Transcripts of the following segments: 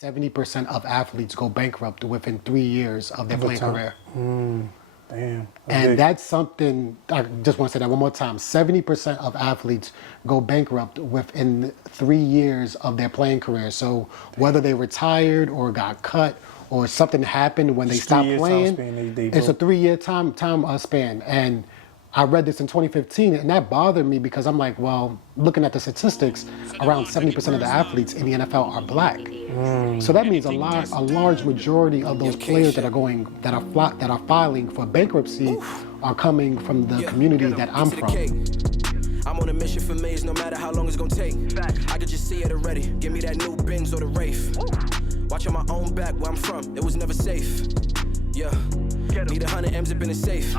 70% of athletes go bankrupt within 3 years of their playing career. Damn. And that's something, I just want to say that one more time. 70% of athletes go bankrupt within 3 years of their playing career. So whether they retired or got cut or something happened when they stopped playing, it's a 3-year time span. And I read this in 2015, and that bothered me because I'm like, well, looking at the statistics, around 70% of the athletes in the NFL are black. So that means a large majority of those players that are filing for bankruptcy are coming from the community that I'm from. I'm on a mission for maze, no matter how long it's gonna take. I could just see it already. Give me that new Benz or the Wraith. Watching my own back where I'm from, it was never safe. Yeah. Need 100 M's up in the safe.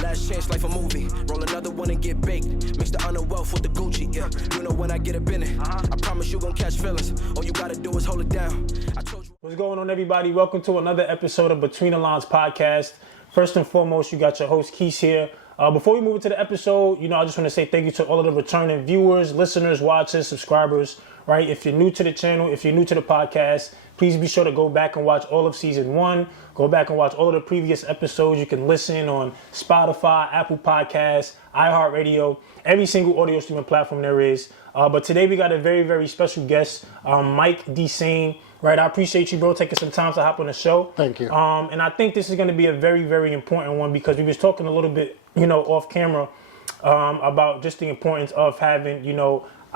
Last chance, life a movie. Roll another one and get baked. Mix the wealth with the Gucci. Yeah, you know when I get up in it. I promise you gon' catch feelings. All you gotta do is hold it down. I told you. What's going on, everybody? Welcome to another episode of Between the Lines podcast. First and foremost, you got your host Keith here. Before we move into the episode, I just want to say thank you to all of the returning viewers, listeners, watchers, subscribers. Right? If you're new to the channel, if you're new to the podcast, please be sure to go back and watch all of season 1. Go back and watch all of the previous episodes. You can listen on Spotify, Apple Podcasts, iHeartRadio, every single audio streaming platform there is. But today we got a very, very special guest, Mike D. Sane. Right, I appreciate you, bro, taking some time to hop on the show. Thank you. And I think this is going to be a very, very important one because we was talking a little bit, off camera about just the importance of having,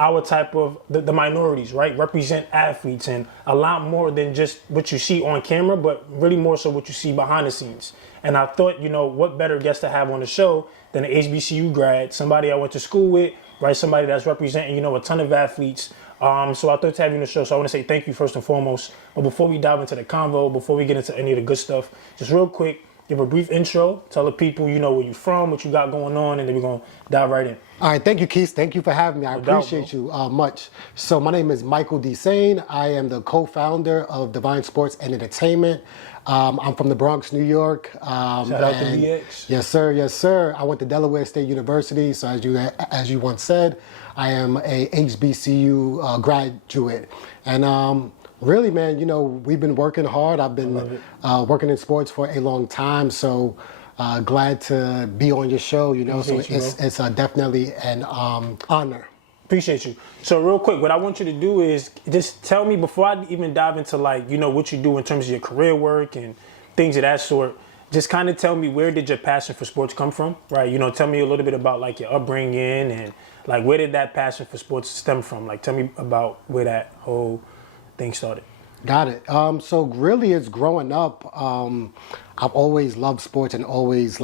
our type of the minorities, right, represent athletes and a lot more than just what you see on camera, but really more so what you see behind the scenes. And I thought, what better guest to have on the show than an HBCU grad, somebody I went to school with, right, somebody that's representing, a ton of athletes. So I thought to have you on the show. So I want to say thank you first and foremost. But before we dive into the convo, before we get into any of the good stuff, just real quick, give a brief intro. Tell the people, where you're from, what you got going on, and then we're going to dive right in. All right, thank you, Keith. Thank you for having me. I appreciate you much. So my name is Michael D. Sane. I am the co-founder of Divine Sports and Entertainment. I'm from the Bronx, New York. Shout out to BX. Yes, sir. Yes, sir. I went to Delaware State University. So as you once said, I am a HBCU graduate. And really, man, we've been working hard. I've been working in sports for a long time. So glad to be on your show, so it's definitely an honor. Appreciate you. So real quick, what I want you to do is just tell me before I even dive into what you do in terms of your career work and things of that sort, just kind of tell me where did your passion for sports come from, right? Tell me a little bit about your upbringing and where did that passion for sports stem from? Tell me about where that whole thing started. Got it. So really it's growing up. I've always loved sports and always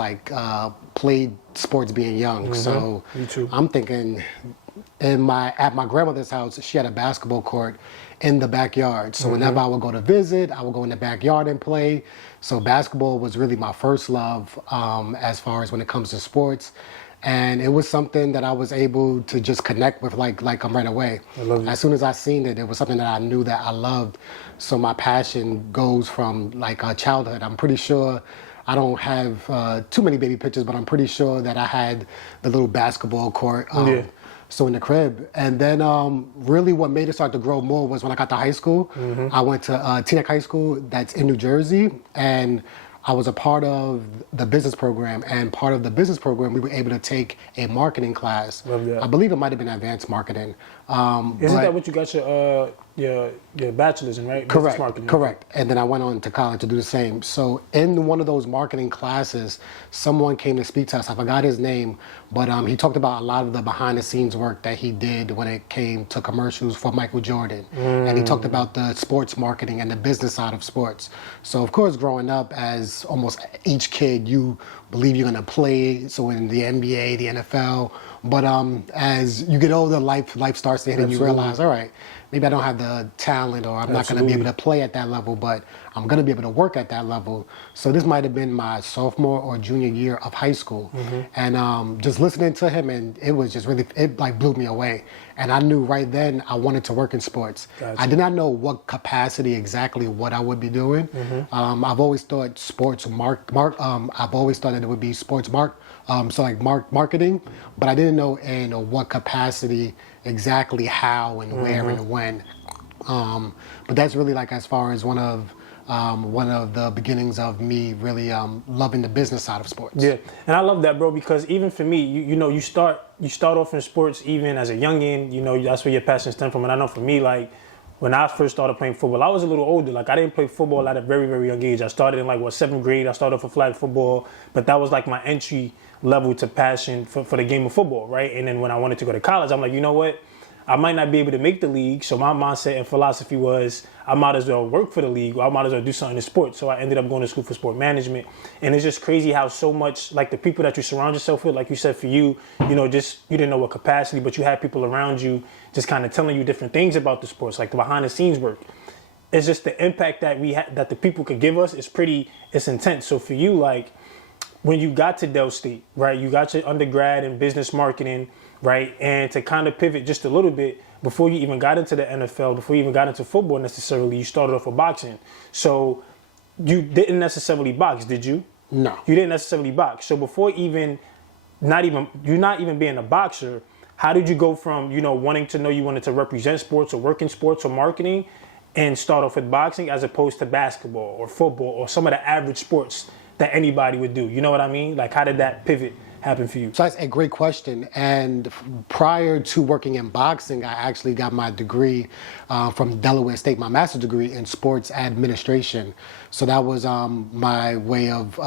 played sports being young. Mm-hmm. So me too. I'm thinking at my grandmother's house, she had a basketball court in the backyard. So whenever I would go to visit, I would go in the backyard and play. So basketball was really my first love as far as when it comes to sports. And it was something that I was able to just connect with right away. I love it. As soon as I seen it, it was something that I knew that I loved. So my passion goes from childhood. I'm pretty sure I don't have too many baby pictures, but I'm pretty sure that I had the little basketball court. So in the crib. And then really what made it start to grow more was when I got to high school. I went to Teaneck High School that's in New Jersey. And I was a part of the business program, and part of the business program, we were able to take a marketing class. Love that. I believe it might have been advanced marketing. Isn't that what you got your bachelor's in, right? Correct, Business marketing. correct. And then I went on to college to do the same. So in one of those marketing classes, someone came to speak to us. I forgot his name, but he talked about a lot of the behind the scenes work that he did when it came to commercials for Michael Jordan. And he talked about the sports marketing and the business side of sports. So of course, growing up, as almost each kid, you believe you're gonna play, so in the NBA, the NFL, but as you get older, life starts to hit and you realize, all right, maybe I don't have the talent or I'm not going to be able to play at that level, but I'm going to be able to work at that level. So this might have been my sophomore or junior year of high school. And just listening to him, and it was just really, it blew me away. And I knew right then I wanted to work in sports. Gotcha. I did not know what capacity exactly what I would be doing. I've always thought sports I've always thought that it would be sports marketing, but I didn't know in what capacity exactly how and where and when. But that's really like as far as one of the beginnings of me really loving the business side of sports. Yeah, and I love that, bro, because even for me, you start off in sports even as a youngin. That's where your passion stems from. And I know for me, like when I first started playing football, I was a little older. Like I didn't play football at a very, very young age. I started in like 7th grade. I started off with flag football, but that was like my entry level to passion for the game of football, right? And then when I wanted to go to college, I'm like, you know what? I might not be able to make the league, so my mindset and philosophy was I might as well work for the league, or I might as well do something in sports. So I ended up going to school for sport management, and it's just crazy how so much, like the people that you surround yourself with, like you said for you, just you didn't know what capacity, but you had people around you just kind of telling you different things about the sports, like the behind the scenes work. It's just the impact that that the people could give us is it's intense. So for you, like when you got to Del State, right, you got your undergrad in business marketing, right? And to kind of pivot just a little bit, before you even got into the NFL, before you even got into football necessarily, you started off with boxing. So you didn't necessarily box, did you? No. You didn't necessarily box. So before you're not even being a boxer, how did you go from, wanting to know you wanted to represent sports or work in sports or marketing and start off with boxing as opposed to basketball or football or some of the average sports that anybody would do? You know what I mean? Like how did that pivot happen for you? So that's a great question. And prior to working in boxing, I actually got my degree from Delaware State, my master's degree in sports administration. So that was my way of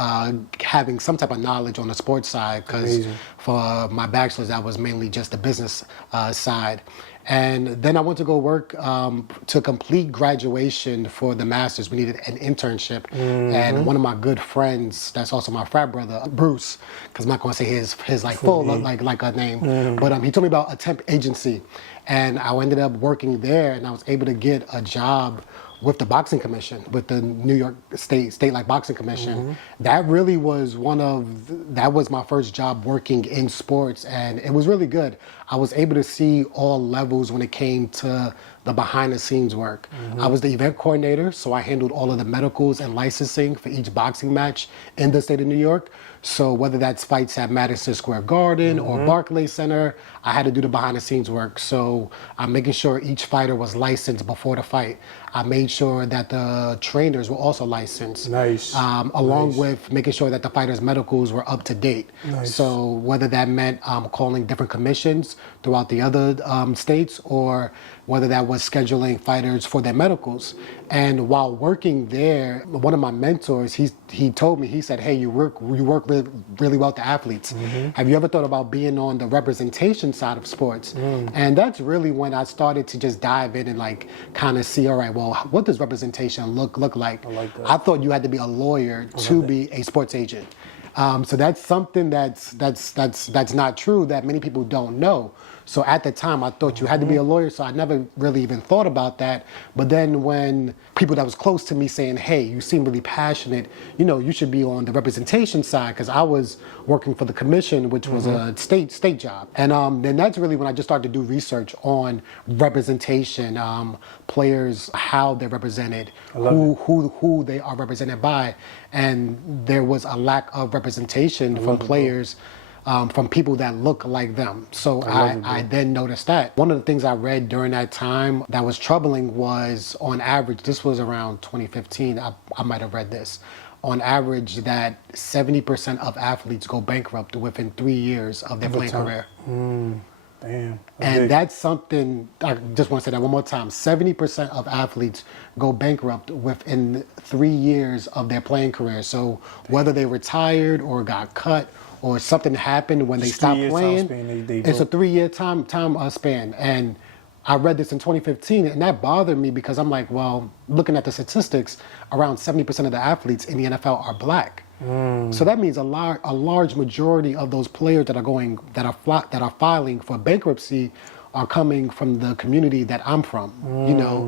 having some type of knowledge on the sports side, because for my bachelor's, that was mainly just the business side. And then I went to go work to complete graduation for the master's. We needed an internship. And one of my good friends, that's also my frat brother, Bruce, because I'm not going to say his like full like a name, but he told me about a temp agency, and I ended up working there, and I was able to get a job with the boxing commission, with the New York State like boxing commission. That really was that was my first job working in sports, and it was really good. I was able to see all levels when it came to the behind the scenes work. I was the event coordinator, so I handled all of the medicals and licensing for each boxing match in the state of New York. So whether that's fights at Madison Square Garden or Barclays Center, I had to do the behind the scenes work. So I'm making sure each fighter was licensed before the fight. I made sure that the trainers were also licensed. Nice. Along with making sure that the fighters' medicals were up to date. Nice. So whether that meant calling different commissions throughout the other states, or whether that was scheduling fighters for their medicals. And while working there, one of my mentors, he told me, he said, hey, you work really well with the athletes. Have you ever thought about being on the representation side of sports? And that's really when I started to just dive in and like kind of see, all right, well, what does representation look like? I like that. I thought you had to be a lawyer to be a sports agent. So that's something that's not true, that many people don't know. So at the time, I thought you had to be a lawyer, so I never really even thought about that. But then when people that was close to me saying, hey, you seem really passionate, you should be on the representation side, because I was working for the commission, which was a state job. And then that's really when I just started to do research on representation, players, how they're represented, who they are represented by. And there was a lack of representation from players, from people that look like them. So I then noticed that. One of the things I read during that time that was troubling was, on average, this was around 2015, I might have read this, on average that 70% of athletes go bankrupt within 3 years of their playing career. Damn. And that's something, I just want to say that one more time, 70% of athletes go bankrupt within 3 years of their playing career. So whether they retired or got cut, or something happened when they stopped playing, it's a 3-year time span. And I read this in 2015, and that bothered me, because I'm like, well, looking at the statistics, around 70% of the athletes in the NFL are black. So that means a large majority of those players that are filing for bankruptcy are coming from the community that I'm from.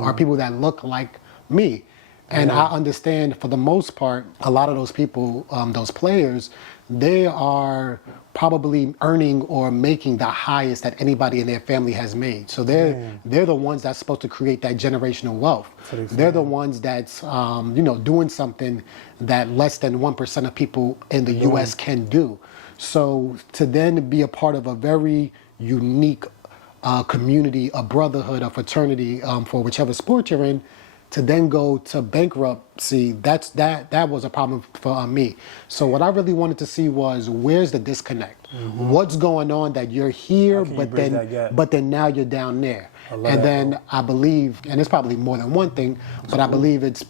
Are people that look like me. And I understand, for the most part, a lot of those people, those players, they are probably earning or making the highest that anybody in their family has made. So they're the ones that's supposed to create that generational wealth. They're the ones that's doing something that less than 1% of people in the U.S. can do. So to then be a part of a very unique a community, a brotherhood, a fraternity for whichever sport you're in, to then go to bankruptcy, that was a problem for me. So what I really wanted to see was, where's the disconnect? What's going on that you're here, but then now you're down there? And then I believe, and it's probably more than one thing, but I believe it's,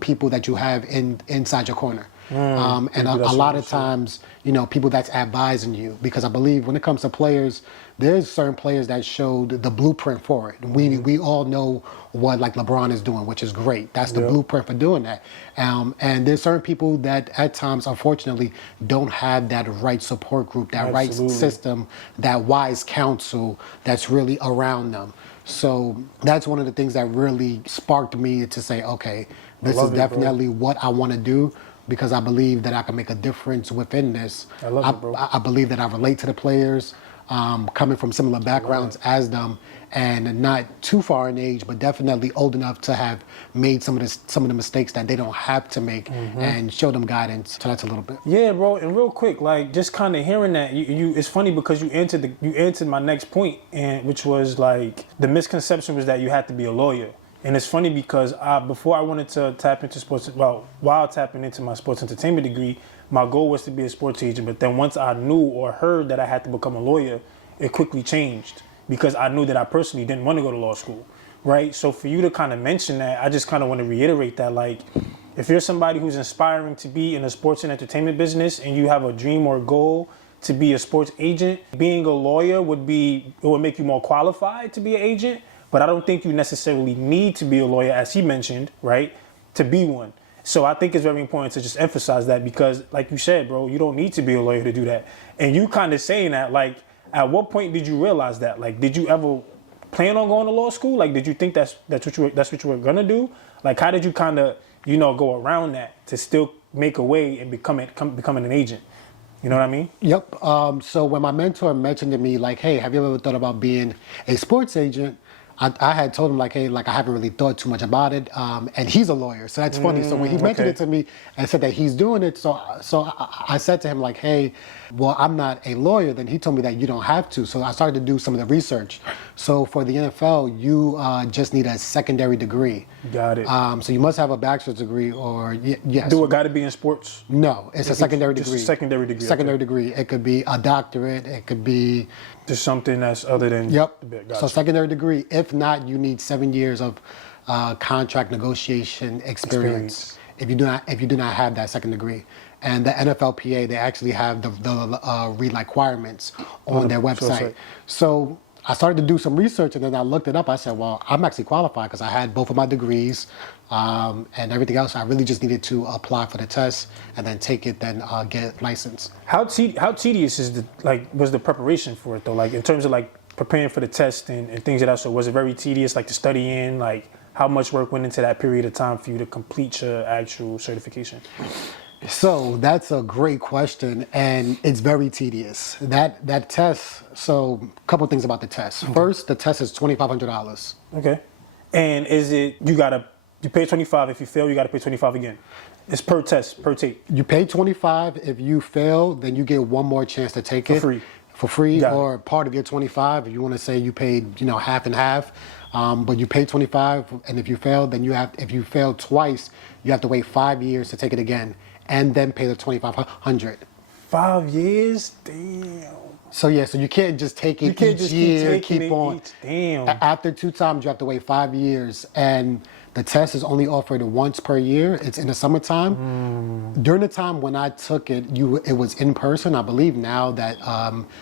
people that you have inside your corner. And a lot of times, people that's advising you, because I believe when it comes to players, there's certain players that showed the blueprint for it. We all know what like LeBron is doing, which is great. That's the blueprint for doing that. And there's certain people that at times, unfortunately, don't have that right support group, that right system, that wise counsel that's really around them. So that's one of the things that really sparked me to say, okay, this is definitely what I want to do, because I believe that I can make a difference within this. I love it, bro. I believe that I relate to the players, coming from similar backgrounds as them, and not too far in age, but definitely old enough to have made some of the mistakes that they don't have to make, and show them guidance. So that's a little bit. Yeah, bro. And real quick, like just kind of hearing that, you it's funny because you answered my next point, and which was like the misconception was that you had to be a lawyer. And it's funny because before I wanted to tap into sports, while tapping into my sports entertainment degree, my goal was to be a sports agent. But then once I knew or heard that I had to become a lawyer, it quickly changed, because I knew that I personally didn't want to go to law school, right? So for you to kind of mention that, I just kind of want to reiterate that, like, if you're somebody who's inspiring to be in a sports and entertainment business and you have a dream or a goal to be a sports agent, being a lawyer would make you more qualified to be an agent. But I don't think you necessarily need to be a lawyer, as he mentioned, right, to be one. So I think it's very important to just emphasize that, because like you said, bro, you don't need to be a lawyer to do that. And you kind of saying that, like, at what point did you realize that? Like, did you ever plan on going to law school? Like, did you think that's what you were gonna do? Like, how did you kind of, go around that to still make a way and becoming an agent? You know what I mean? Yep. So when my mentor mentioned to me, like, hey, have you ever thought about being a sports agent? I had told him, like, hey, like, I haven't really thought too much about it. And he's a lawyer, so that's funny. So when he mentioned it to me and said that he's doing it, so I said to him, like, hey, well, I'm not a lawyer. Then he told me that you don't have to. So I started to do some of the research. So for the NFL, you just need a secondary degree. Got it. So you must have a bachelor's degree, or yes. Do it got to be in sports? No, it's a secondary degree. Just a secondary degree. Secondary degree. It could be a doctorate. It could be just something that's other than. Yep. Gotcha. So secondary degree. If not, you need 7 years of contract negotiation experience. If you do not have that second degree. And the NFLPA, they actually have the requirements on their website. So I started to do some research, and then I looked it up. I said, well, I'm actually qualified because I had both of my degrees and everything else. I really just needed to apply for the test and then take it, then get licensed. How tedious was the preparation for it though? Like in terms of like preparing for the test and things of that sort, was it very tedious, like to study in? Like how much work went into that period of time for you to complete your actual certification? So that's a great question, and it's very tedious. That test, so a couple things about the test. First, the test is $2,500. Okay. And is it, you pay $25, if you fail, you gotta pay $25 again. It's per test, per tape. You pay $25, if you fail, then you get one more chance to take it. For free, or part of your $25, if you wanna say you paid, half and half. But you pay $25, and if you fail, then if you fail twice, you have to wait 5 years to take it again, and then pay the $2,500. 5 years? Damn. So you can't just take it each year, keep on. Damn. After 2 times, you have to wait 5 years, and the test is only offered once per year. It's in the summertime. During the time when I took it, it was in person. I believe now that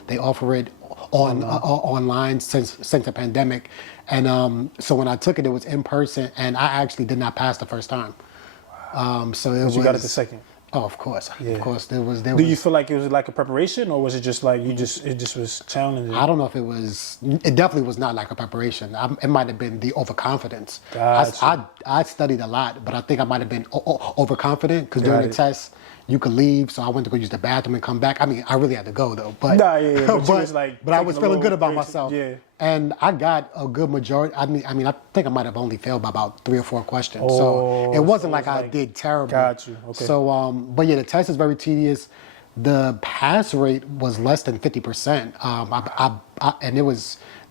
they offer it online since the pandemic. And so when I took it, it was in person, and I actually did not pass the first time. So it was. You got it the second. Oh, of course. Yeah. Of course. There was. Do you feel like it was like a preparation, or was it just like it just was challenging? I don't know if it was. It definitely was not like a preparation. It might have been the overconfidence. Gotcha. I studied a lot, but I think I might have been overconfident because during the test you could leave. So I went to go use the bathroom and come back. I mean, I really had to go though. But but I was feeling good about myself. Yeah. And I got a good majority. I mean, I think I might have only failed by about 3 or 4 questions. So it wasn't like I did terrible. Got you. Okay. So, but yeah, the test is very tedious. the pass rate was less than 50%. And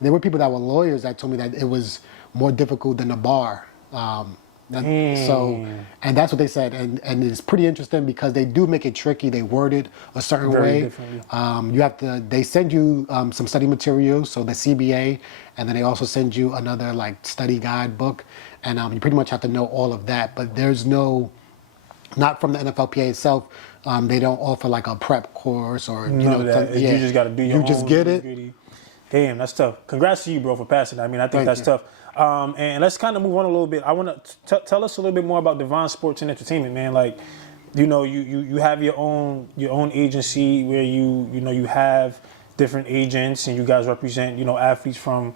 there were people that were lawyers that told me that it was more difficult than the bar. So, and that's what they said, and it's pretty interesting because they do make it tricky. They word it a certain Very way. differently. They send you some study materials, so the CBA, and then they also send you another like study guide book, and you pretty much have to know all of that. But there's not from the NFLPA itself. They don't offer like a prep course or You just got to do your own. You just get it. Nitty-gritty. Damn, that's tough. Congrats to you, bro, for passing. I mean, I think Thank that's you. tough. And let's kind of move on a little bit. I want to tell us a little bit more about Divine Sports and Entertainment, man. Like, you have your own agency where you have different agents and you guys represent athletes from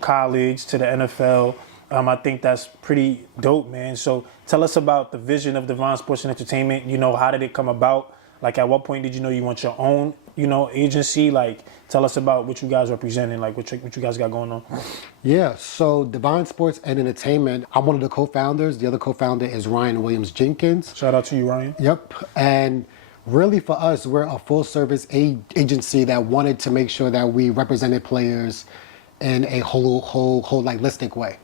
college to the NFL. I think that's pretty dope, man. So tell us about the vision of Divine Sports and Entertainment. How did it come about? Like, at what point did you know you want your own agency? Like, tell us about what you guys represent and like what you guys got going on. Yeah, so Divine Sports and Entertainment, I'm one of the co-founders. The other co-founder is Ryan Williams Jenkins. Shout out to you, Ryan. Yep, and really for us, we're a full-service agency that wanted to make sure that we represented players in a holistic way.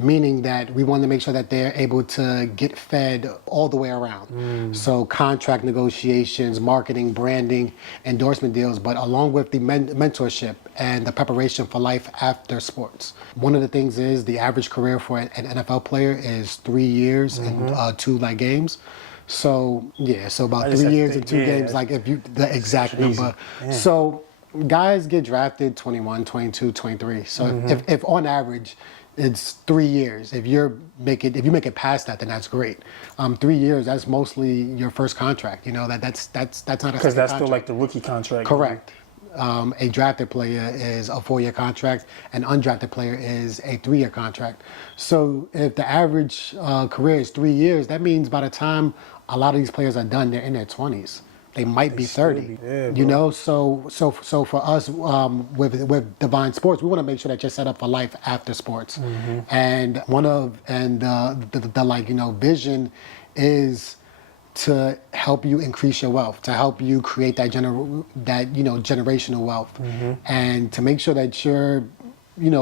Meaning that we want to make sure that they're able to get fed all the way around. So contract negotiations, marketing, branding, endorsement deals, but along with the mentorship and the preparation for life after sports. One of the things is the average career for an NFL player is 3 years and 2 like games. So yeah, so about 3 years and 2 games, like if you, the exact number. Yeah. So guys get drafted 21, 22, 23. So if on average, it's 3 years. If you make it past that, then that's great. 3 years, that's mostly your first contract. That's not a Because that's still contract. like the rookie contract. Correct. A drafted player is a 4-year contract. An undrafted player is a 3-year contract. So if the average career is 3 years, that means by the time a lot of these players are done, they're in their 20s. They might be 30. So for us with Divine Sports, we want to make sure that you're set up for life after sports. And the vision is to help you increase your wealth, to help you create that generational wealth, and to make sure that you're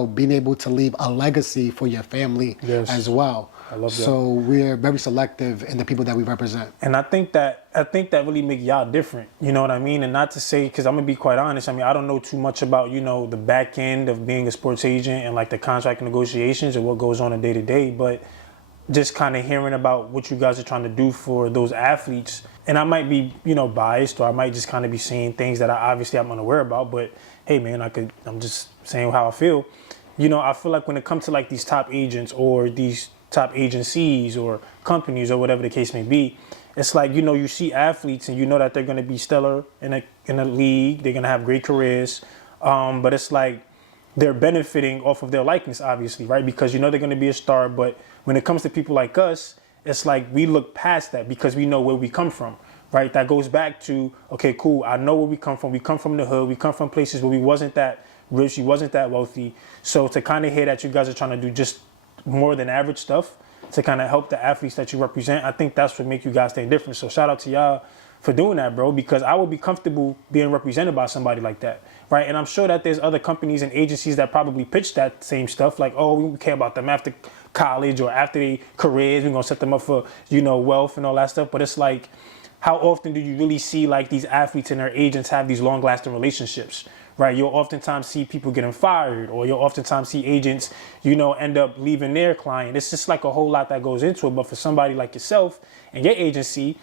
being able to leave a legacy for your family as well. I love that. So we're very selective in the people that we represent. And I think that really make y'all different. You know what I mean? And not to say, because I'm gonna be quite honest. I mean, I don't know too much about the back end of being a sports agent and like the contract negotiations and what goes on day to day. But just kind of hearing about what you guys are trying to do for those athletes, and I might be biased, or I might just kind of be saying things that I'm unaware about. But hey, man, I'm just saying how I feel. I feel like when it comes to like these top agents or these top agencies or companies or whatever the case may be, it's like you see athletes and that they're going to be stellar in a league, they're going to have great careers, but it's like they're benefiting off of their likeness, obviously, right? Because they're going to be a star. But when it comes to people like us, it's like we look past that because we know where we come from, right? That goes back to, okay, cool, I know where we come from. We come from the hood. We come from places where we wasn't that rich, we wasn't that wealthy. So to kind of hear that you guys are trying to do just more than average stuff to kind of help the athletes that you represent, I think that's what makes you guys stay different. So shout out to y'all for doing that, bro, because I would be comfortable being represented by somebody like that, right? And I'm sure that there's other companies and agencies that probably pitch that same stuff, like, oh, we care about them after college or after their careers, we're gonna set them up for wealth and all that stuff. But it's like, how often do you really see like these athletes and their agents have these long-lasting relationships? Right, you'll oftentimes see people getting fired, or you'll oftentimes see agents, end up leaving their client. It's just like a whole lot that goes into it. But for somebody like yourself and your agency,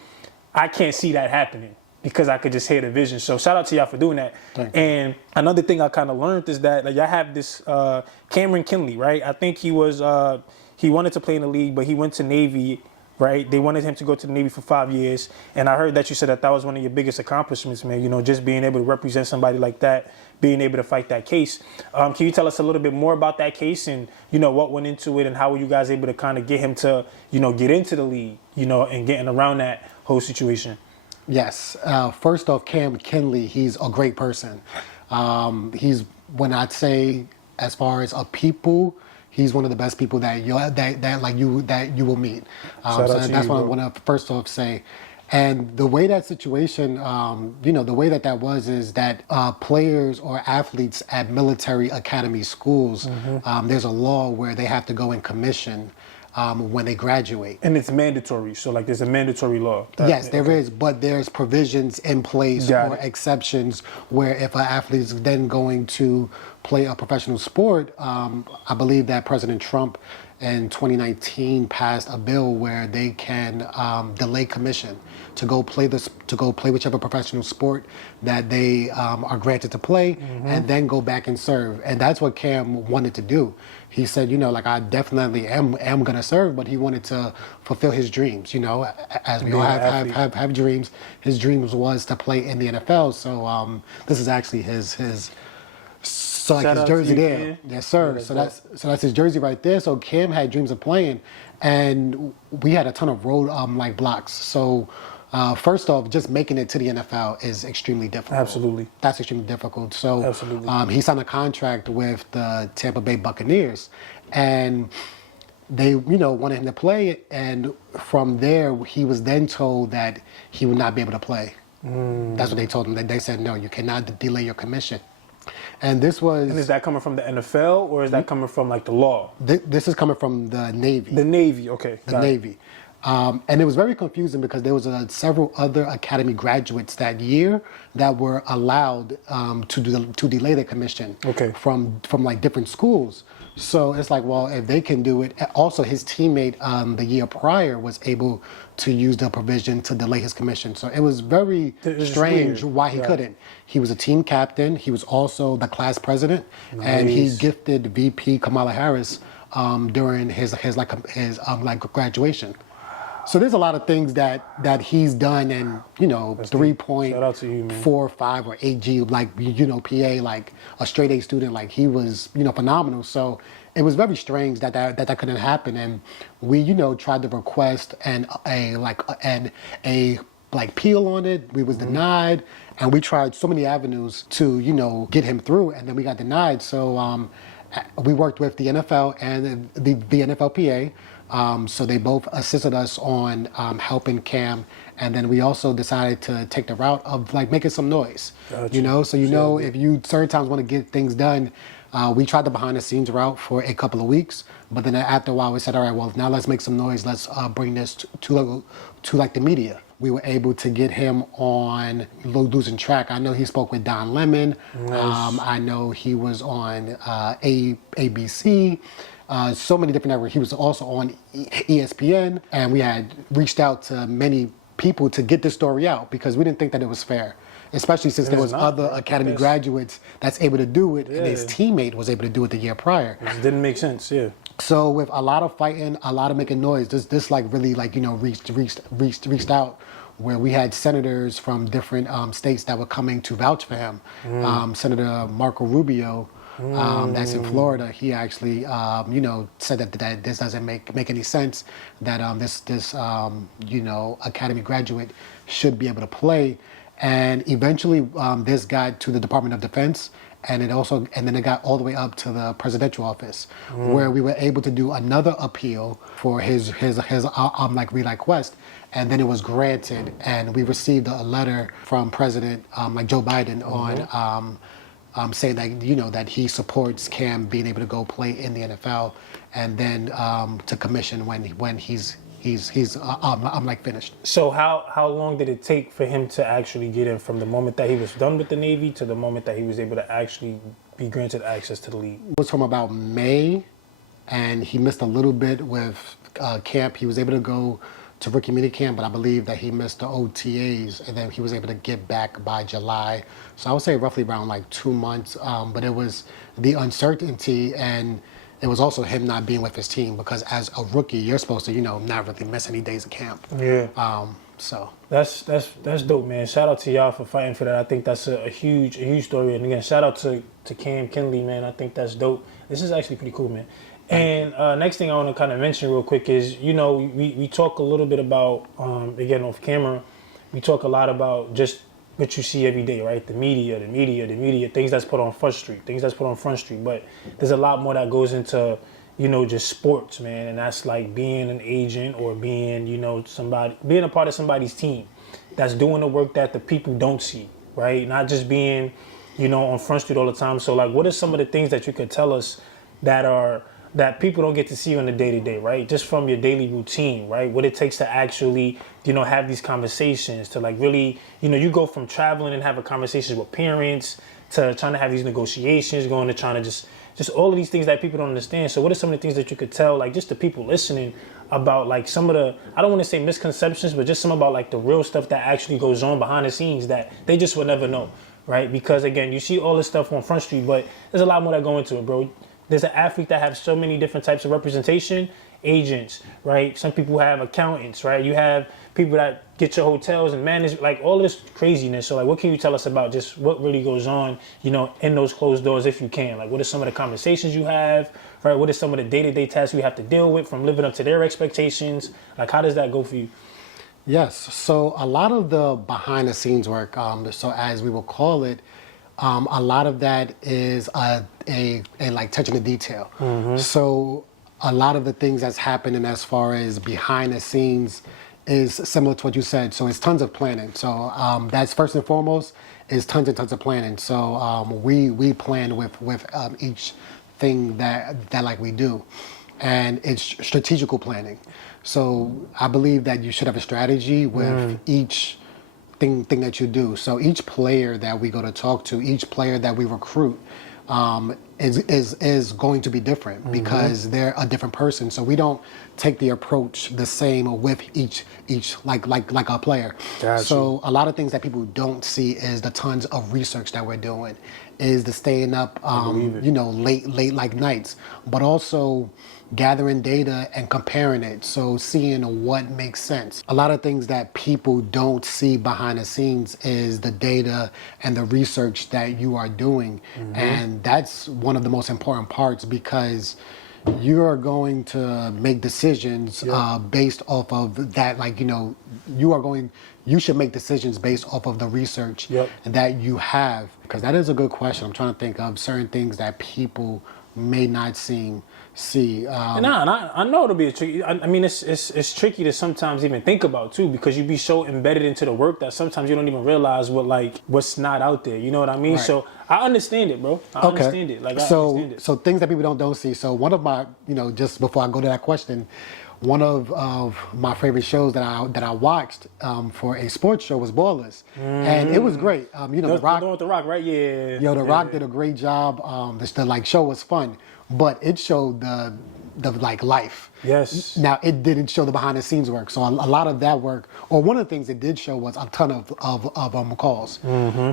I can't see that happening because I could just hear the vision. So shout out to y'all for doing that. And another thing I kind of learned is that y'all have this Cameron Kinley, right? I think he wanted to play in the league, but he went to Navy. Right, they wanted him to go to the Navy for 5 years, and I heard that you said that was one of your biggest accomplishments, man. Just being able to represent somebody like that, being able to fight that case. Can you tell us a little bit more about that case and what went into it, and how were you guys able to kind of get him to get into the league, and getting around that whole situation? Yes. First off, Cam Kinley, he's a great person. He's, when I'd say as far as a people, he's one of the best people that you will meet. So that's what I want to first off say. And the way that situation, the way that was is that players or athletes at military academy schools, there's a law where they have to go in commission when they graduate. And it's mandatory. So like there's a mandatory law. Yes, there is, but there's provisions in place or exceptions where if an athlete is then going to play a professional sport, I believe that President Trump in 2019 passed a bill where they can delay commission to go play whichever professional sport that they are granted to play, and then go back and serve. And that's what Cam wanted to do. He said, I definitely am gonna serve, but he wanted to fulfill his dreams. As we all have dreams. His dreams was to play in the NFL. So this is actually his jersey there. Cam. Yes, sir. Yeah, that's his jersey right there. So Cam had dreams of playing, and we had a ton of road blocks. So first off, just making it to the NFL is extremely difficult. Absolutely. That's extremely difficult. So absolutely. He signed a contract with the Tampa Bay Buccaneers, and they wanted him to play. And from there, he was then told that he would not be able to play. That's what they told him. They said, no, you cannot delay your commission. And this was... And is that coming from the NFL or is that coming from like the law? This is coming from the Navy. The Navy, okay. The Navy. And it was very confusing because there was several other academy graduates that year that were allowed to delay their commission from like different schools. So it's like, well, if they can do it. Also, his teammate the year prior was able to use the provision to delay his commission. So it was very strange why he couldn't. He was a team captain. He was also the class president, and he gifted VP Kamala Harris during his graduation. So there's a lot of things that he's done, and 3.45 or 8G, PA, like a straight A student, like he was, phenomenal. So it was very strange that couldn't happen, and we, tried to request a appeal on it. We was denied, and we tried so many avenues to get him through, and then we got denied. So we worked with the NFL and the NFLPA. So they both assisted us on helping Cam, and then we also decided to take the route of making some noise. Gotcha. So if you certain times want to get things done, we tried the behind the scenes route for a couple of weeks, but then after a while we said, all right, well now let's make some noise. Let's bring this to the media. We were able to get him on Losing Track. I know he spoke with Don Lemon. Nice. I know he was on ABC. So many different networks. He was also on ESPN, and we had reached out to many people to get this story out because we didn't think that it was fair, especially since there was other academy graduates that's able to do it, and his teammate was able to do it the year prior. It didn't make sense, So with a lot of fighting, a lot of making noise, this really reached out, where we had senators from different states that were coming to vouch for him. Senator Marco Rubio. That's in Florida. He actually, said that this doesn't make any sense. That this academy graduate should be able to play, and eventually this got to the Department of Defense, and then it got all the way up to the presidential office, where we were able to do another appeal for his request, and then it was granted, and we received a letter from President Joe Biden on. Saying that that he supports Cam being able to go play in the NFL, and then to commission when he's finished. So how long did it take for him to actually get in from the moment that he was done with the Navy to the moment that he was able to actually be granted access to the league? It was from about May, and he missed a little bit with camp. He was able to go to rookie minicamp, but I believe that he missed the OTAs, and then he was able to get back by July. So I would say roughly around 2 months, but it was the uncertainty, and it was also him not being with his team, because as a rookie, you're supposed to, not really miss any days of camp. Yeah. So that's dope, man. Shout out to y'all for fighting for that. I think that's a huge story. And again, shout out to Cam Kinley, man. I think that's dope. This is actually pretty cool, man. And next thing I want to kind of mention real quick is, we talk a little bit about, again, off camera, we talk a lot about just what you see every day, right? The media, things that's put on Front Street. But there's a lot more that goes into, just sports, man. And that's like being an agent or being, being a part of somebody's team. that's doing the work that the people don't see, right? Not just being, on Front Street all the time. So like, what are some of the things that you could tell us that people don't get to see on the day-to-day, right? Just from your daily routine, right? What it takes to actually, have these conversations, to like really, you go from traveling and having conversations with parents to trying to have these negotiations, going to trying to just all of these things that people don't understand. So what are some of the things that you could tell, like just the people listening about like some of the, I don't want to say misconceptions, but just some about like the real stuff that actually goes on behind the scenes that they just would never know, right? Because again, you see all this stuff on Front Street, but there's a lot more that go into it, bro. There's an athlete that has so many different types of representation, agents, right? Some people have accountants, right? You have people that get your hotels and manage, like all of this craziness. So like, what can you tell us about just what really goes on, in those closed doors, if you can? Like, what are some of the conversations you have, right? What are some of the day-to-day tasks you have to deal with from living up to their expectations? Like, how does that go for you? Yes. So a lot of the behind the scenes work, so as we will call it, a lot of that is a like touching the detail. So a lot of the things that's happening as far as behind the scenes is similar to what you said. So it's tons of planning. So that's first and foremost is tons and tons of planning. So we plan with each thing that like we do, and it's strategical planning. So I believe that you should have a strategy with each thing that you do. So each player that we go to talk to, each player that we recruit, is going to be different because they're a different person. So we don't take the approach the same with each like a player. Gotcha. So a lot of things that people don't see is the tons of research that we're doing, is the staying up, late like nights, but also gathering data and comparing it, so seeing what makes sense. A lot of things that people don't see behind the scenes is the data and the research that you are doing, and that's one of the most important parts, because you're going to make decisions based off of that. Like, you should make decisions based off of the research that you have, because that is a good question. I'm trying to think of certain things that people may not see. I know it'll be tricky. I mean, it's tricky to sometimes even think about too, because you be so embedded into the work that sometimes you don't even realize what's not out there. You know what I mean? Right. So I understand it, bro. I understand it. Like, I understand it. So things that people don't see. So one of my, just before I go to that question, one of my favorite shows that I watched for a sports show was Ballers, and it was great. The Rock, with The Rock, right? Yeah. The Rock did a great job. The show was fun, but it showed the life. Yes. Now it didn't show the behind the scenes work. So a lot of that work, or one of the things it did show, was a ton of calls.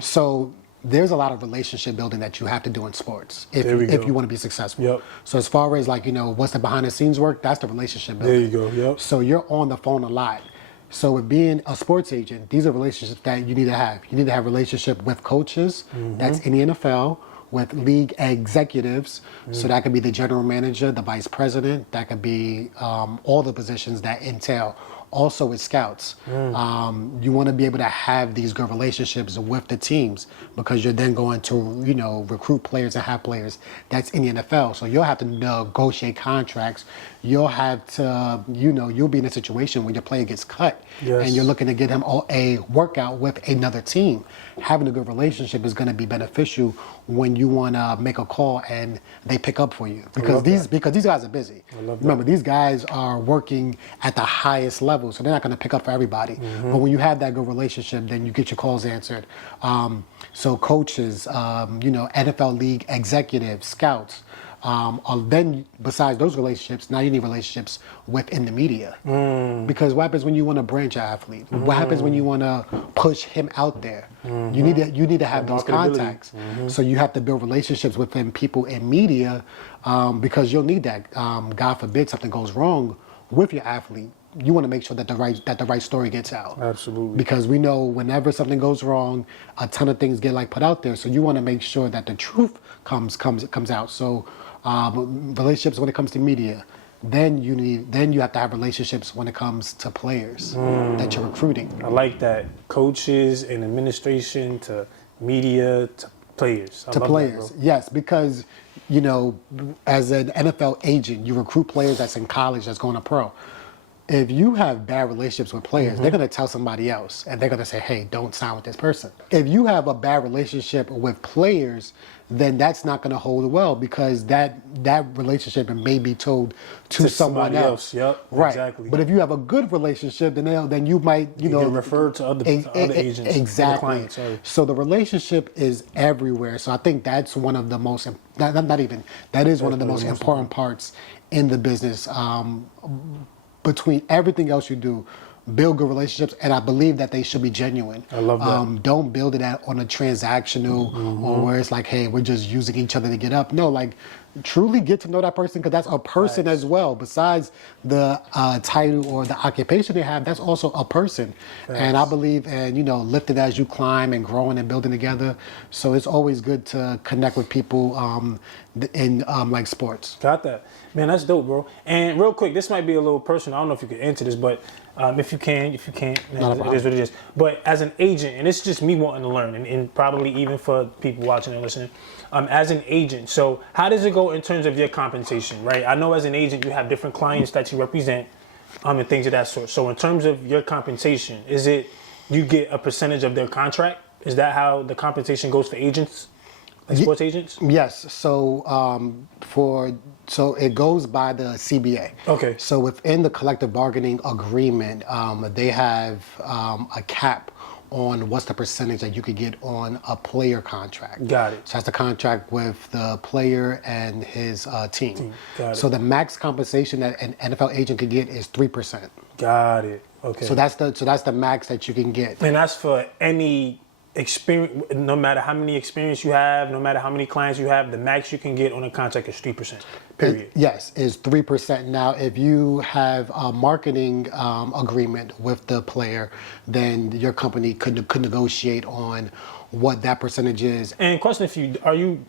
So there's a lot of relationship building that you have to do in sports if you want to be successful. Yep. So as far as what's the behind the scenes work, that's the relationship building. There you go. Yep. So you're on the phone a lot. So with being a sports agent, these are relationships that you need to have. You need to have a relationship with coaches, that's in the NFL, with league executives. So that could be the general manager, the vice president, that could be all the positions that entail. Also with scouts, you want to be able to have these good relationships with the teams, because you're then going to, recruit players and have players that's in the NFL. So you'll have to negotiate contracts. You'll have to, you'll be in a situation where your player gets cut, and you're looking to get him a workout with another team. Having a good relationship is going to be beneficial when you want to make a call and they pick up for you, because these guys are busy. Remember, these guys are working at the highest level, so they're not going to pick up for everybody. But when you have that good relationship, then you get your calls answered. So coaches, NFL league executives, scouts. Then besides those relationships, now you need relationships within the media, because what happens when you want to branch an athlete? What happens when you want to push him out there? You need to have those contacts. So you have to build relationships within people in media, because you'll need that. God forbid something goes wrong with your athlete. You want to make sure that the right story gets out. Absolutely. Because we know whenever something goes wrong, a ton of things get put out there. So you want to make sure that the truth comes out. So relationships when it comes to media, then you have to have relationships when it comes to players that you're recruiting. I like that. Coaches and administration to media to players. I love players, that, bro. yes, because as an NFL agent, you recruit players that's in college that's going to pro. if you have bad relationships with players, they're going to tell somebody else and they're going to say, hey, don't sign with this person. If you have a bad relationship with players, then that's not going to hold well because that relationship may be told to someone else. Yep, right. exactly. But if you have a good relationship, then you might, you know, get referred to other agents, exactly. other clients. Sorry. So the relationship is everywhere. So I think that's one of the most, that is one of the most important parts in the business. Between everything else you do, build good relationships, and I believe that they should be genuine. I love that. Don't build it on a transactional or where it's like, hey, we're just using each other to get up. No, like truly get to know that person because that's a person as well. Besides the title or the occupation they have, that's also a person. And I believe in, you know, lifting as you climb and growing and building together. So it's always good to connect with people in like sports. Got that. Man, that's dope, bro. And real quick, this might be a little personal. I don't know if you could answer this, but if you can't, man, it is what it is. But as an agent, and it's just me wanting to learn, and probably even for people watching and listening, as an agent, so how does it go in terms of your compensation, right? I know as an agent, you have different clients that you represent and things of that sort. So in terms of your compensation, is it you get a percentage of their contract? Is that how the compensation goes for agents? Like sports agents? Yes. So so it goes by the CBA. Okay. So within the collective bargaining agreement, they have a cap on what's the percentage that you could get on a player contract. Got it. So that's the contract with the player and his team. Got it. So the max compensation that an NFL agent could get is 3%. Got it. Okay. So that's the max that you can get. And that's for any experience, no matter how many experience you have, no matter how many clients you have, the max you can get on a contract is 3%. Period. Yes, is 3%. Now, if you have a marketing agreement with the player, then your company could negotiate on what that percentage is. And question for you,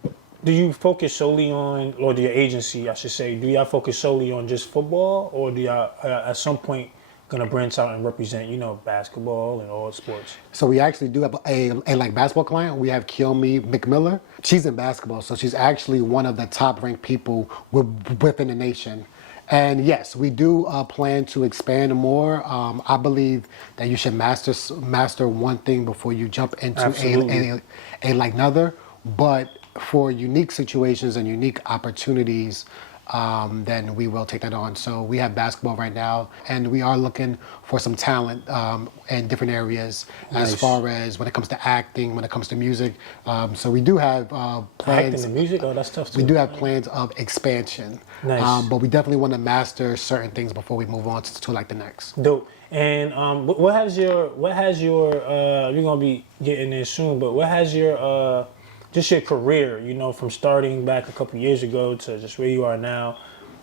do you focus solely on, or do your agency, I should say, do y'all focus solely on just football, or do y'all at some point gonna branch out and represent, you know, basketball and all sports? So we actually do have a like basketball client. We have Kiyomi McMiller. She's in basketball, so she's actually one of the top ranked people within the nation. And yes, we do plan to expand more. I believe that you should master one thing before you jump into a like another. But for unique situations and unique opportunities, then we will take that on. So we have basketball right now, and we are looking for some talent in different areas as far as when it comes to acting, when it comes to music. So we do have plans. Acting and music? Oh, that's tough too. We do have plans of expansion. Nice. But we definitely want to master certain things before we move on to like the next. Dope. And what has your you're gonna be getting there soon, but what has your just your career, you know, from starting back a couple years ago to just where you are now,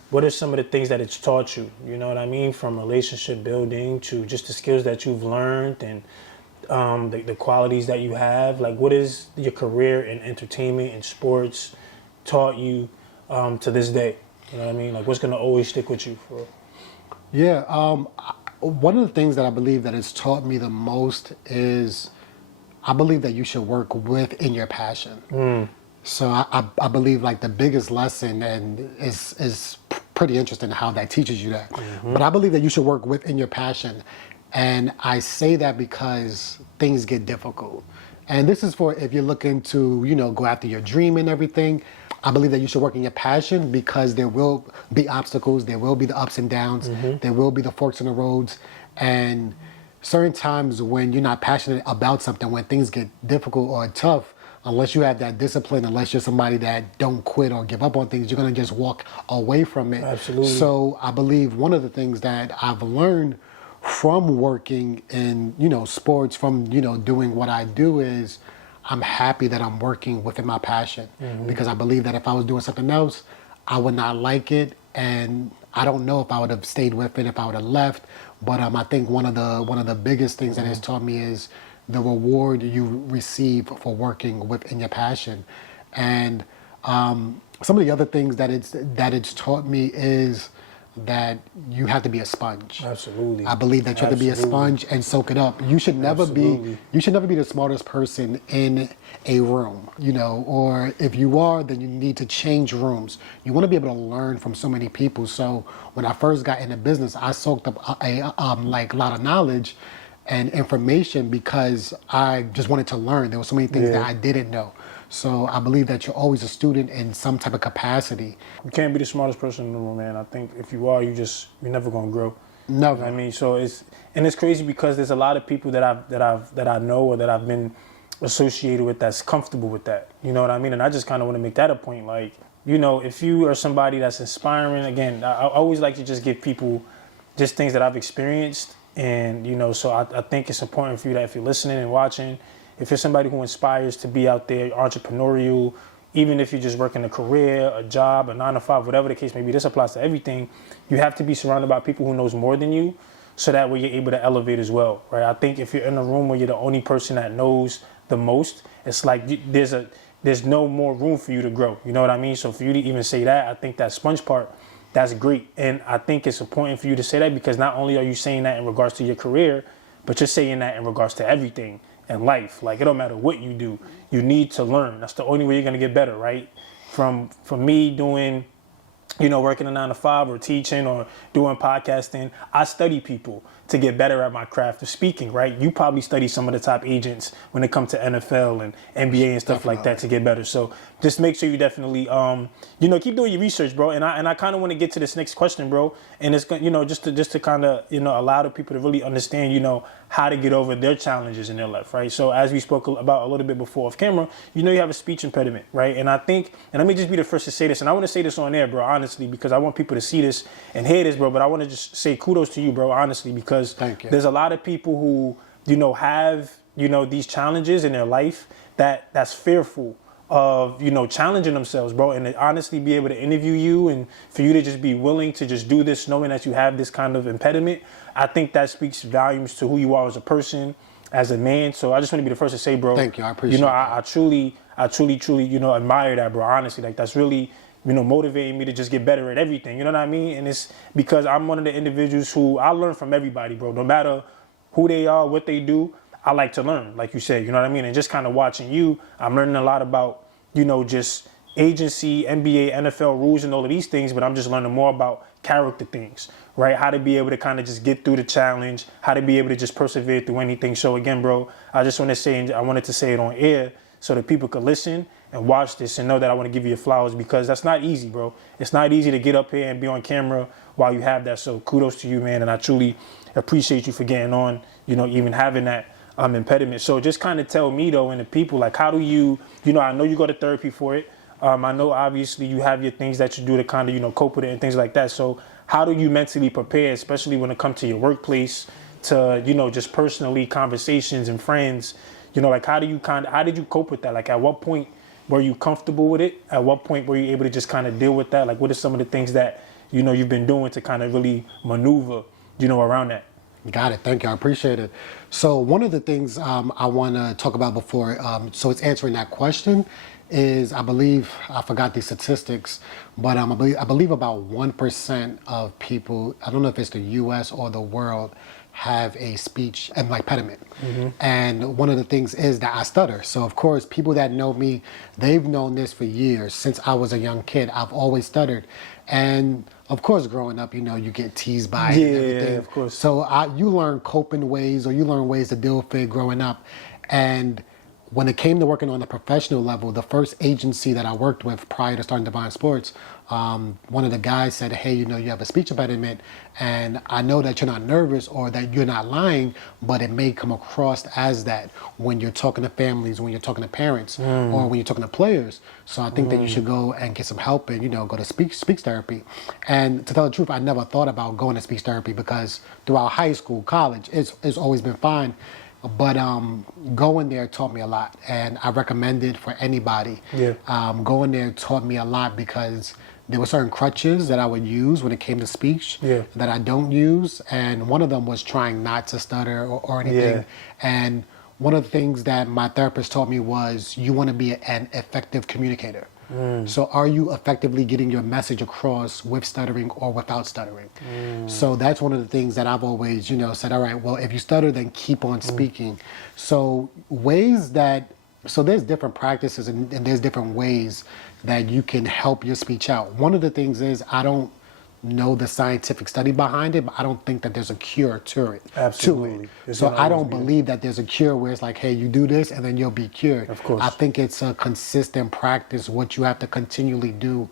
what are some of the things that it's taught you? You know what I mean? From relationship building to just the skills that you've learned and the qualities that you have. Like, what is your career in entertainment and sports taught you to this day? You know what I mean? Like, what's going to always stick with you for? Yeah. One of the things that I believe that it's taught me the most is I believe that you should work within your passion. So I believe like the biggest lesson, and is pretty interesting how that teaches you that. But I believe that you should work within your passion. And I say that because things get difficult. And this is for if you're looking to, you know, go after your dream and everything. I believe that you should work in your passion because there will be obstacles, there will be the ups and downs, there will be the forks in the roads. And certain times when you're not passionate about something, when things get difficult or tough, unless you have that discipline, unless you're somebody that don't quit or give up on things, you're gonna just walk away from it. Absolutely. So I believe one of the things that I've learned from working in, you know, sports, from, you know, doing what I do is I'm happy that I'm working within my passion because I believe that if I was doing something else, I would not like it, and I don't know if I would have stayed with it, if I would have left. But I think one of the biggest things that it's taught me is the reward you receive for working within your passion. And some of the other things that it's taught me is that you have to be a sponge. Absolutely. I believe that you have to be a sponge and soak it up. You should never be the smartest person in a room, you know, or if you are, then you need to change rooms. You want to be able to learn from so many people. So when I first got into business, I soaked up a lot of knowledge and information because I just wanted to learn. There were so many things that I didn't know. So I believe that you're always a student in some type of capacity. You can't be the smartest person in the room, man. I think if you are, you're never gonna grow. Never. You know what I mean, so it's crazy because there's a lot of people that I know or that I've been associated with that's comfortable with that. You know what I mean? And I just kind of want to make that a point. Like, you know, if you are somebody that's inspiring, again, I always like to just give people just things that I've experienced. And, you know, so I think it's important for you that if you're listening and watching, if you're somebody who inspires to be out there entrepreneurial, even if you're just working a career, a job, a 9 to 5, whatever the case may be, this applies to everything. You have to be surrounded by people who knows more than you, so that way you're able to elevate as well, right? I think if you're in a room where you're the only person that knows the most, it's like there's no more room for you to grow. You know what I mean? So for you to even say that, I think that sponge part, that's great. And I think it's important for you to say that because not only are you saying that in regards to your career, but you're saying that in regards to everything in life. Like, it don't matter what you do, you need to learn. That's the only way you're gonna get better, right? From me doing, you know, working a 9 to 5 or teaching or doing podcasting, I study people to get better at my craft of speaking, right? You probably study some of the top agents when it comes to NFL and NBA and stuff like that to get better. So just make sure you definitely, you know, keep doing your research, bro. And I kind of want to get to this next question, bro. And it's, you know, just to kind of, you know, allow the people to really understand, you know, how to get over their challenges in their life, right? So as we spoke about a little bit before off camera, you know, you have a speech impediment, right? And I think, and let me just be the first to say this, and I want to say this on air, bro, honestly, because I want people to see this and hear this, bro. But I want to just say kudos to you, bro, honestly, because there's a lot of people who, you know, have, you know, these challenges in their life that's fearful of, you know, challenging themselves, bro, and to honestly be able to interview you and for you to just be willing to just do this knowing that you have this kind of impediment, I think that speaks volumes to who you are as a person, as a man. So I just want to be the first to say, bro, thank you, I appreciate it. You know, I truly, you know, admire that, bro, honestly. Like, that's really, you know, motivating me to just get better at everything, you know what I mean? And it's because I'm one of the individuals who I learn from everybody, bro, no matter who they are, what they do. I like to learn, like you said, you know what I mean? And just kind of watching you, I'm learning a lot about, you know, just agency, NBA, NFL rules and all of these things, but I'm just learning more about character things, right? How to be able to kind of just get through the challenge, how to be able to just persevere through anything. So again, bro, I just want to say, and I wanted to say it on air so that people could listen and watch this and know that I want to give you your flowers because that's not easy, bro. It's not easy to get up here and be on camera while you have that. So kudos to you, man. And I truly appreciate you for getting on, you know, even having that impediment. So just kind of tell me though, and the people, like, how do you know, I know you go to therapy for it. I know obviously you have your things that you do to kind of, you know, cope with it and things like that. So how do you mentally prepare, especially when it comes to your workplace, to, you know, just personally conversations and friends, you know, like how did you cope with that? Like at what point were you comfortable with it? At what point were you able to just kind of deal with that? Like what are some of the things that, you know, you've been doing to kind of really maneuver, you know, around that? Got it. Thank you. I appreciate it. So one of the things I want to talk about before, so it's answering that question, is I believe, I forgot the statistics, but I believe about 1% of people, I don't know if it's the U.S. or the world, have a speech impediment. Mm-hmm. And one of the things is that I stutter. So of course, people that know me, they've known this for years. Since I was a young kid, I've always stuttered. And of course, growing up, you know, you get teased by it and everything. Of course. So you learn coping ways, or you learn ways to deal with it growing up. And when it came to working on a professional level, the first agency that I worked with prior to starting Divine Sports, one of the guys said, hey, you know, you have a speech impediment, and I know that you're not nervous or that you're not lying, but it may come across as that when you're talking to families, when you're talking to parents, or when you're talking to players. So I think that you should go and get some help and, you know, go to speech therapy. And to tell the truth, I never thought about going to speech therapy because throughout high school, college, it's always been fine. But going there taught me a lot, and I recommend it for anybody. Yeah. Going there taught me a lot because there were certain crutches that I would use when it came to speech that I don't use, and one of them was trying not to stutter or anything. Yeah. And one of the things that my therapist taught me was you want to be an effective communicator. So are you effectively getting your message across with stuttering or without stuttering? So that's one of the things that I've always, said, all right, well, if you stutter, then keep on speaking. So so there's different practices and there's different ways that you can help your speech out. One of the things is I don't know the scientific study behind it, but I don't think that there's a cure to it. Absolutely. So I don't believe that there's a cure where it's like, hey, you do this and then you'll be cured. Of course. I think it's a consistent practice, what you have to continually do.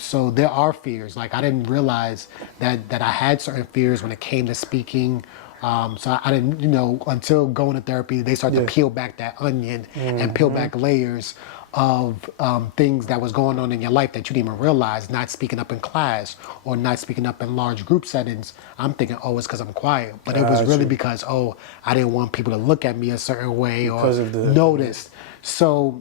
So there are fears. Like I didn't realize that I had certain fears when it came to speaking. So I didn't, until going to therapy, they started to peel back that onion and peel back layers of things that was going on in your life that you didn't even realize, not speaking up in class or not speaking up in large group settings. I'm thinking, oh, it's because I'm quiet. But it was really because, I didn't want people to look at me a certain way or notice. So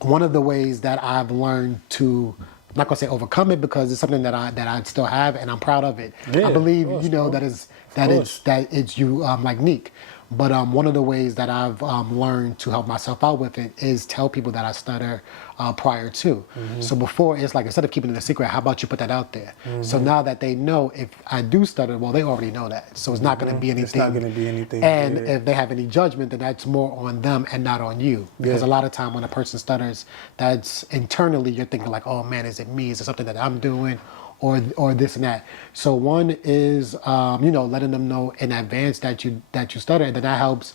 one of the ways that I've learned to, I'm not gonna say overcome it because it's something that I still have and I'm proud of it. Yeah, I believe, course, that it's you like Neek. But one of the ways that I've learned to help myself out with it is tell people that I stutter prior to. So before, it's like, instead of keeping it a secret, how about you put that out there? So now that they know if I do stutter, well, they already know that. So it's not going to be anything. It's not going to be anything. And if they have any judgment, then that's more on them and not on you. Because a lot of time when a person stutters, that's internally you're thinking like, oh man, is it me? Is it something that I'm doing? Or this and that. So one is letting them know in advance that you stutter, and then that helps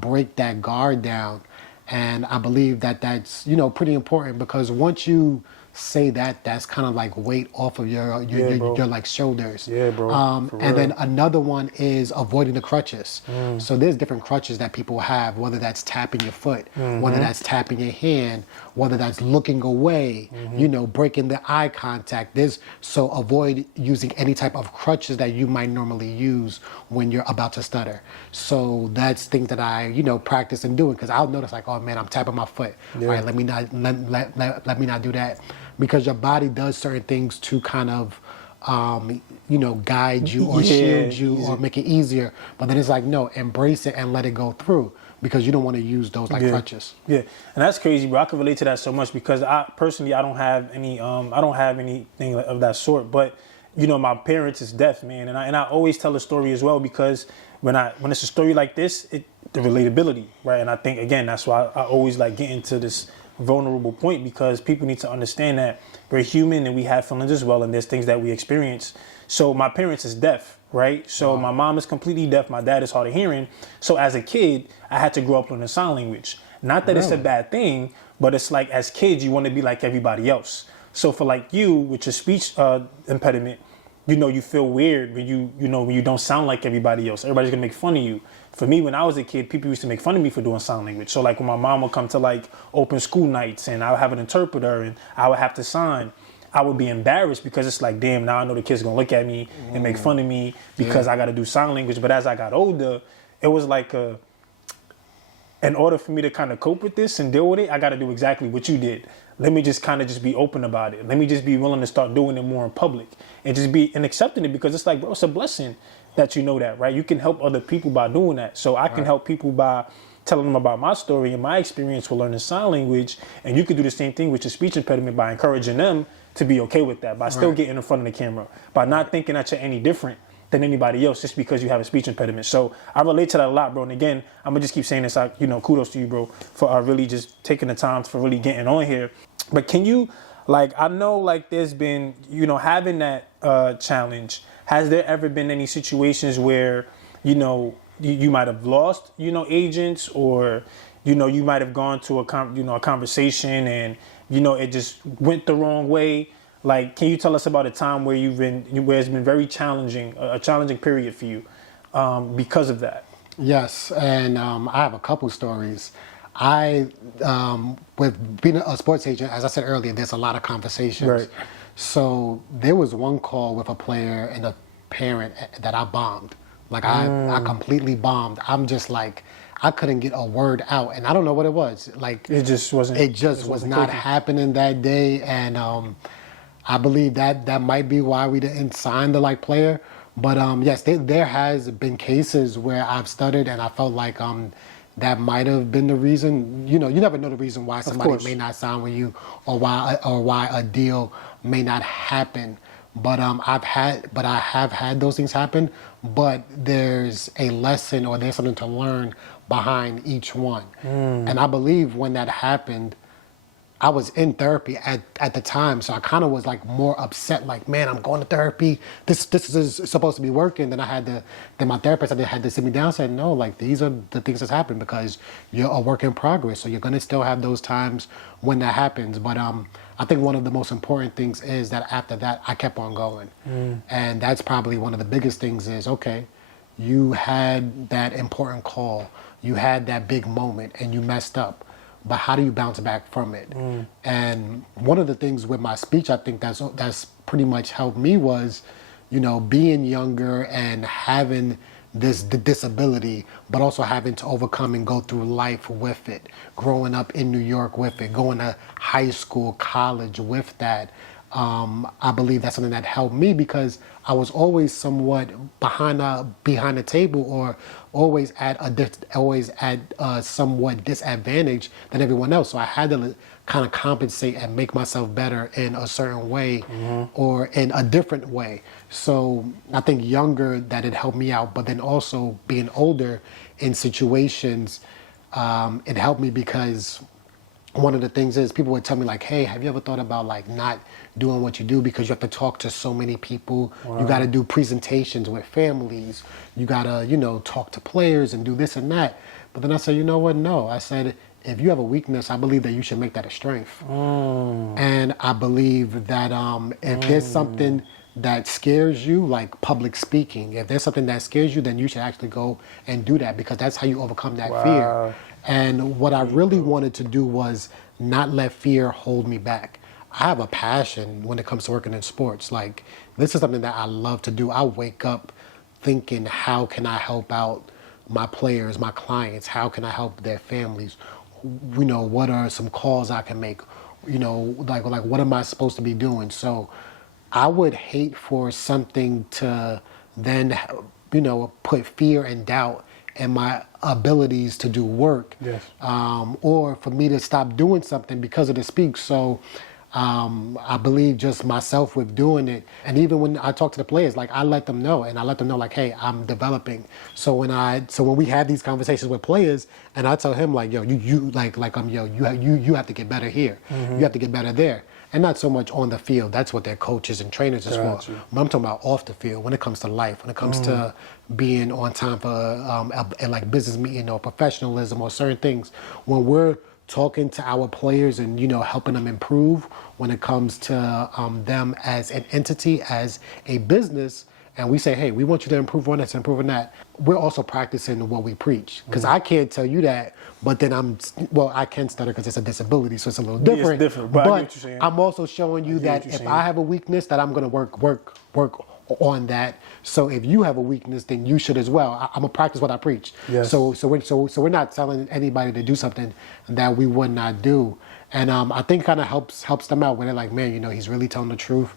break that guard down. And I believe that that's pretty important because once you say that, that's kind of like weight off of your like shoulders. Yeah, bro. And then another one is avoiding the crutches. So there's different crutches that people have, whether that's tapping your foot, whether that's tapping your hand, whether that's looking away, breaking the eye contact. So avoid using any type of crutches that you might normally use when you're about to stutter. So that's things that I, practice and doing because I'll notice like, oh man, I'm tapping my foot. All right, let me not do that. Because your body does certain things to kind of, guide you or shield you or make it easier. But then it's like, no, embrace it and let it go through because you don't want to use those like crutches. Yeah, and that's crazy, bro. I can relate to that so much because I don't have anything of that sort. But my parents is deaf, man, and I always tell a story as well because when it's a story like this, the relatability, right? And I think again that's why I always like get into this vulnerable point because people need to understand that we're human and we have feelings as well and there's things that we experience. So my parents is deaf, right? So my mom is completely deaf, my dad is hard of hearing. So as a kid, I had to grow up learning sign language. Not that it's a bad thing, but it's like as kids, you want to be like everybody else. So for like you with your speech impediment, you feel weird when you don't sound like everybody else. Everybody's gonna make fun of you. For me, when I was a kid, people used to make fun of me for doing sign language. So like when my mom would come to like open school nights and I would have an interpreter and I would have to sign, I would be embarrassed because it's like, damn, now I know the kids gonna look at me and make fun of me because I gotta do sign language. But as I got older, it was like in order for me to kind of cope with this and deal with it, I gotta do exactly what you did. Let me just kind of just be open about it. Let me just be willing to start doing it more in public and just be and accepting it because it's like, bro, it's a blessing that you know that, right? You can help other people by doing that. So I can help people by telling them about my story and my experience with learning sign language. And you can do the same thing with your speech impediment by encouraging them to be okay with that, by still getting in front of the camera, by not thinking that you're any different than anybody else just because you have a speech impediment. So I relate to that a lot, bro. And again, I'm gonna just keep saying this, kudos to you, bro, for really just taking the time for really getting on here. But can you, I know there's been, having that challenge, has there ever been any situations where, you might have lost, agents or, you might have gone to a conversation and, it just went the wrong way? Can you tell us about a time where where it's been very challenging, a challenging period for you because of that? Yes, and I have a couple stories. With being a sports agent, as I said earlier, there's a lot of conversations. Right. So there was one call with a player and a parent that I bombed. I completely bombed. I'm just like, I couldn't get a word out, and I don't know what it was. It just wasn't. It just was not happening that day, and I believe that might be why we didn't sign the player. But yes, there has been cases where I've stuttered and I felt like that might have been the reason. You know, you never know the reason why somebody course. may not sign with you, or why a deal may not happen. But I have had those things happen. But there's a lesson, or there's something to learn behind each one. And I believe when that happened, I was in therapy at the time, so I kind of was like more upset, like, man, I'm going to therapy. This is supposed to be working. Then my therapist had to sit me down and said, no, like, these are the things that's happened because you're a work in progress. So you're gonna still have those times when that happens. But I think one of the most important things is that after that, I kept on going. And that's probably one of the biggest things is, okay, you had that important call, you had that big moment, and you messed up. But how do you bounce back from it? And one of the things with my speech, I think that's pretty much helped me was, you know, being younger and having this disability, but also having to overcome and go through life with it, growing up in New York with it, going to high school, college with that. I believe that's something that helped me because I was always somewhat behind the table, or always at a somewhat disadvantage than everyone else. So I had to kind of compensate and make myself better in a certain way, or in a different way. So I think younger that it helped me out, but then also being older in situations, it helped me because one of the things is people would tell me like, hey, have you ever thought about like not doing what you do because you have to talk to so many people. You got to do presentations with families. You got to, you know, talk to players and do this and that. But then I said, you know what? No, I said, if you have a weakness, I believe that you should make that a strength. And I believe that if there's something that scares you, like public speaking, if there's something that scares you, then you should actually go and do that because that's how you overcome that fear. And what I really wanted to do was not let fear hold me back. I have a passion when it comes to working in sports. Like, this is something that I love to do. I wake up thinking, how can I help out my players, my clients? How can I help their families? You know, what are some calls I can make? You know, like what am I supposed to be doing? So I would hate for something to then, you know, put fear and doubt in my abilities to do work, or for me to stop doing something because of the speak. So I believe just myself with doing it. And even when I talk to the players, like I let them know, and I let them know like, hey, I'm developing. So when we have these conversations with players, and I tell him like, yo, you have to get better here. You have to get better there. And not so much on the field. That's what their coaches and trainers is for. But I'm talking about off the field, when it comes to life, when it comes to being on time for a like business meeting or professionalism or certain things. When we're talking to our players and, you know, helping them improve when it comes to them as an entity, as a business, and we say, hey, we want you to improve on this, improve on that, we're also practicing what we preach. Because I can't tell you that, but then I can stutter because it's a disability, so it's a little different. It's different, but I get what you're saying. I'm also showing you that if I have a weakness, that I'm going to work on that. So if you have a weakness, then you should as well. I'm gonna practice what I preach. So we're not telling anybody to do something that we would not do. And I think kind of helps them out when they're like, man, you know, he's really telling the truth.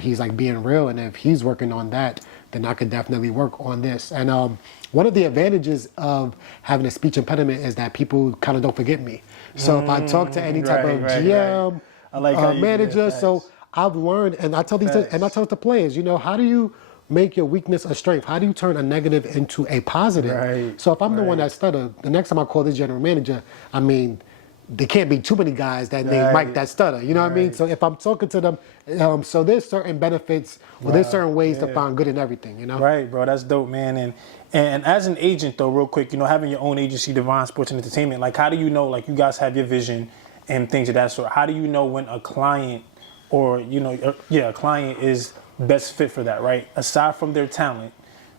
He's like being real, and if he's working on that, then I could definitely work on this. And one of the advantages of having a speech impediment is that people kind of don't forget me. So if I talk to any type of GM, I like manager, so I've learned, and I tell the players, you know, how do you make your weakness a strength? How do you turn a negative into a positive? So if I'm the one that stutter, the next time I call this general manager, I mean, there can't be too many guys that name Mike that stutter. You know what I mean? So if I'm talking to them, so there's certain benefits, or there's certain ways to find good in everything. You know? Right, bro. That's dope, man. And as an agent, though, real quick, you know, having your own agency, Divine Sports and Entertainment, like, how do you know, like, you guys have your vision and things of that sort? How do you know when a client, or a client is best fit for that, right? Aside from their talent,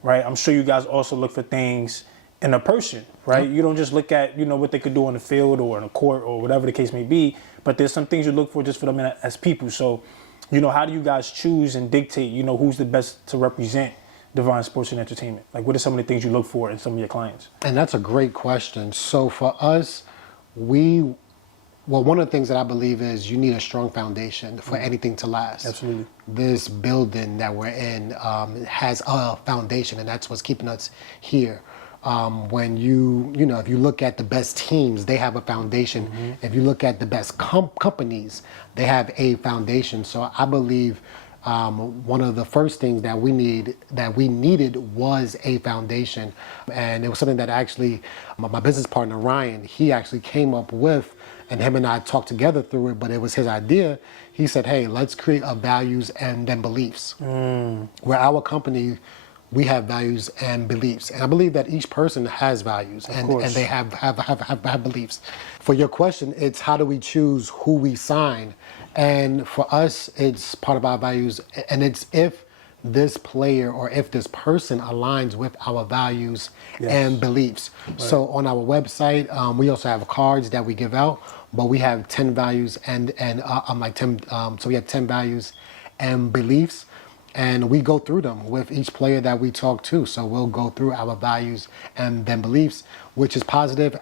right? I'm sure you guys also look for things in a person, right? You don't just look at, you know, what they could do on the field or in a court or whatever the case may be, but there's some things you look for just for them as people. So, you know, how do you guys choose and dictate, you know, who's the best to represent Divine Sports and Entertainment? Like, what are some of the things you look for in some of your clients? And that's a great question. So for us, one of the things that I believe is you need a strong foundation for anything to last. Absolutely. This building that we're in has a foundation, and that's what's keeping us here. When if you look at the best teams, they have a foundation. If you look at the best companies, they have a foundation. So I believe one of the first things that we needed was a foundation, and it was something that actually my business partner Ryan, he actually came up with, and him and I talked together through it. But it was his idea. He said, "Hey, let's create a values and then beliefs." Where our company, we have values and beliefs, and I believe that each person has values and they have beliefs. For your question, it's how do we choose who we sign, and for us, it's part of our values, and it's if this player or if this person aligns with our values and beliefs. Right. So on our website, we also have cards that we give out, but we have 10 values and like 10. So we have 10 values and beliefs. And we go through them with each player that we talk to. So we'll go through our values and then beliefs, which is positive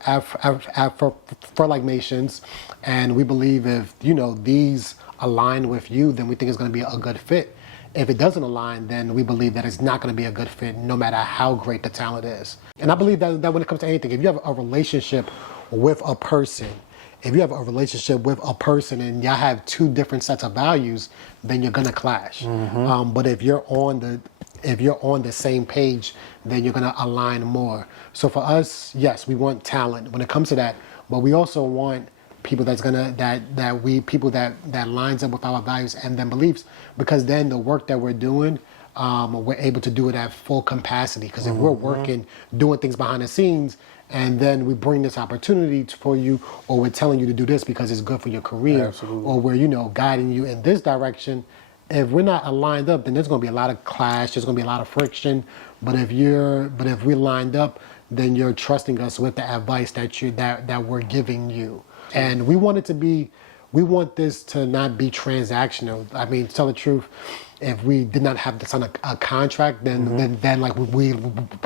affirmations. And we believe if, these align with you, then we think it's going to be a good fit. If it doesn't align, then we believe that it's not going to be a good fit, no matter how great the talent is. And I believe that when it comes to anything, if you have a relationship with a person, and y'all have two different sets of values, then you're gonna clash. But if you're on the same page, then you're gonna align more. So for us, yes, we want talent when it comes to that, but we also want people that lines up with our values and then beliefs, because then the work that we're doing, we're able to do it at full capacity. Because if we're working, doing things behind the scenes, and then we bring this opportunity for you, or we're telling you to do this because it's good for your career, or we're guiding you in this direction. If we're not aligned up, then there's going to be a lot of clash. There's going to be a lot of friction. But if we're lined up, then you're trusting us with the advice that we're giving you. And we want this to not be transactional. I mean, to tell the truth, if we did not have to sign a contract, then like we